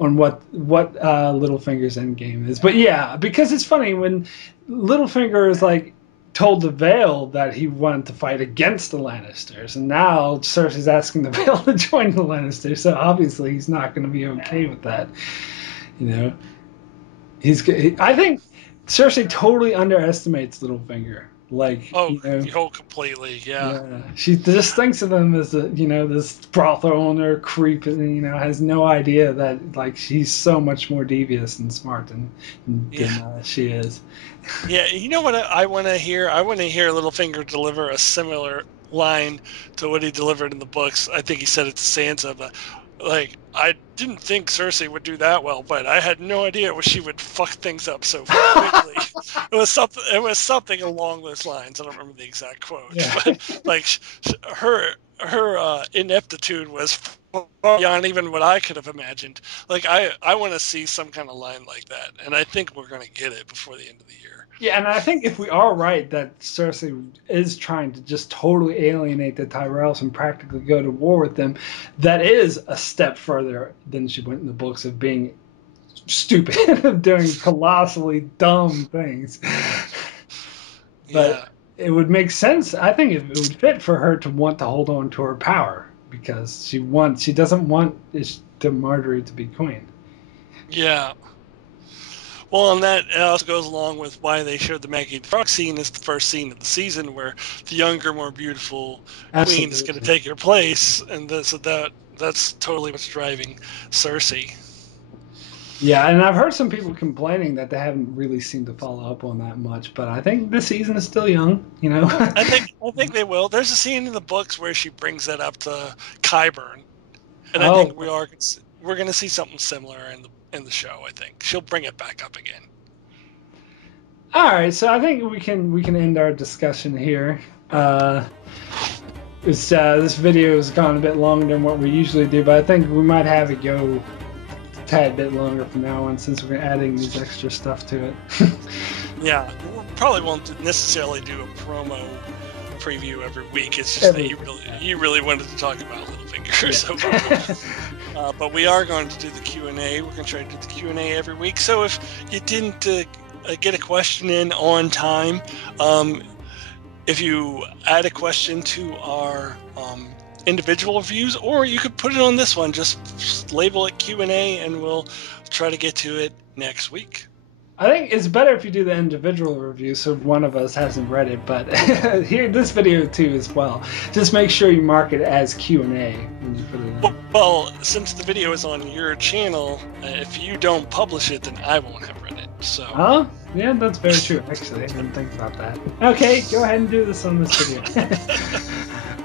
on what Littlefinger's end game is. But yeah, because it's funny when Littlefinger is like told the Vale that he wanted to fight against the Lannisters, and now Cersei's asking the Vale to join the Lannisters. So obviously he's not going to be okay with that, you know. I think Cersei totally underestimates Littlefinger. Like, completely, yeah. She just thinks of him as this brothel owner creep, and has no idea that, like, she's so much more devious and smart than she is. Yeah, you know what I want to hear? I want to hear Littlefinger deliver a similar line to what he delivered in the books. I think he said it to Sansa, but like, I didn't think Cersei would do that well, but I had no idea she would fuck things up so quickly. It was something along those lines. I don't remember the exact quote, but like, her ineptitude was far beyond even what I could have imagined. Like, I want to see some kind of line like that, and I think we're going to get it before the end of the year. Yeah, and I think if we are right that Cersei is trying to just totally alienate the Tyrells and practically go to war with them, that is a step further than she went in the books of being stupid, of doing colossally dumb things. But it would make sense. I think it would fit for her to want to hold on to her power, because she doesn't want Marjorie to be queen. Yeah. Well, and that also goes along with why they showed the Maggie the Frog scene as the first scene of the season, where the younger, more beautiful queen is going to Absolutely. take her place, and that's totally what's driving Cersei. Yeah, and I've heard some people complaining that they haven't really seemed to follow up on that much, but I think this season is still young, you know. I think they will. There's a scene in the books where she brings that up to Qyburn, and I think Oh, we're going to see something similar in the show. I think she'll bring it back up again. all right. So I think we can end our discussion here. This video has gone a bit longer than what we usually do, but I think we might have it go a tad bit longer from now on since we're adding these extra stuff to it. Yeah, we probably won't necessarily do a promo preview every week. It's just that you really wanted to talk about Littlefinger, so. But we are going to do the Q&A. We're going to try to do the Q&A every week. So if you didn't get a question in on time, if you add a question to our individual reviews, or you could put it on this one, just label it Q&A, and we'll try to get to it next week. I think it's better if you do the individual review so one of us hasn't read it, but here, this video too as well. Just make sure you mark it as Q&A when you put it in. Well, since the video is on your channel, if you don't publish it, then I won't have read it. So. Oh, yeah, that's very true, actually. I didn't think about that. Okay, go ahead and do this on this video.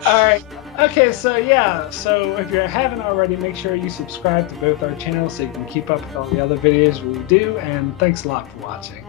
All right. Okay, so yeah, so if you haven't already, make sure you subscribe to both our channels so you can keep up with all the other videos we do, and thanks a lot for watching.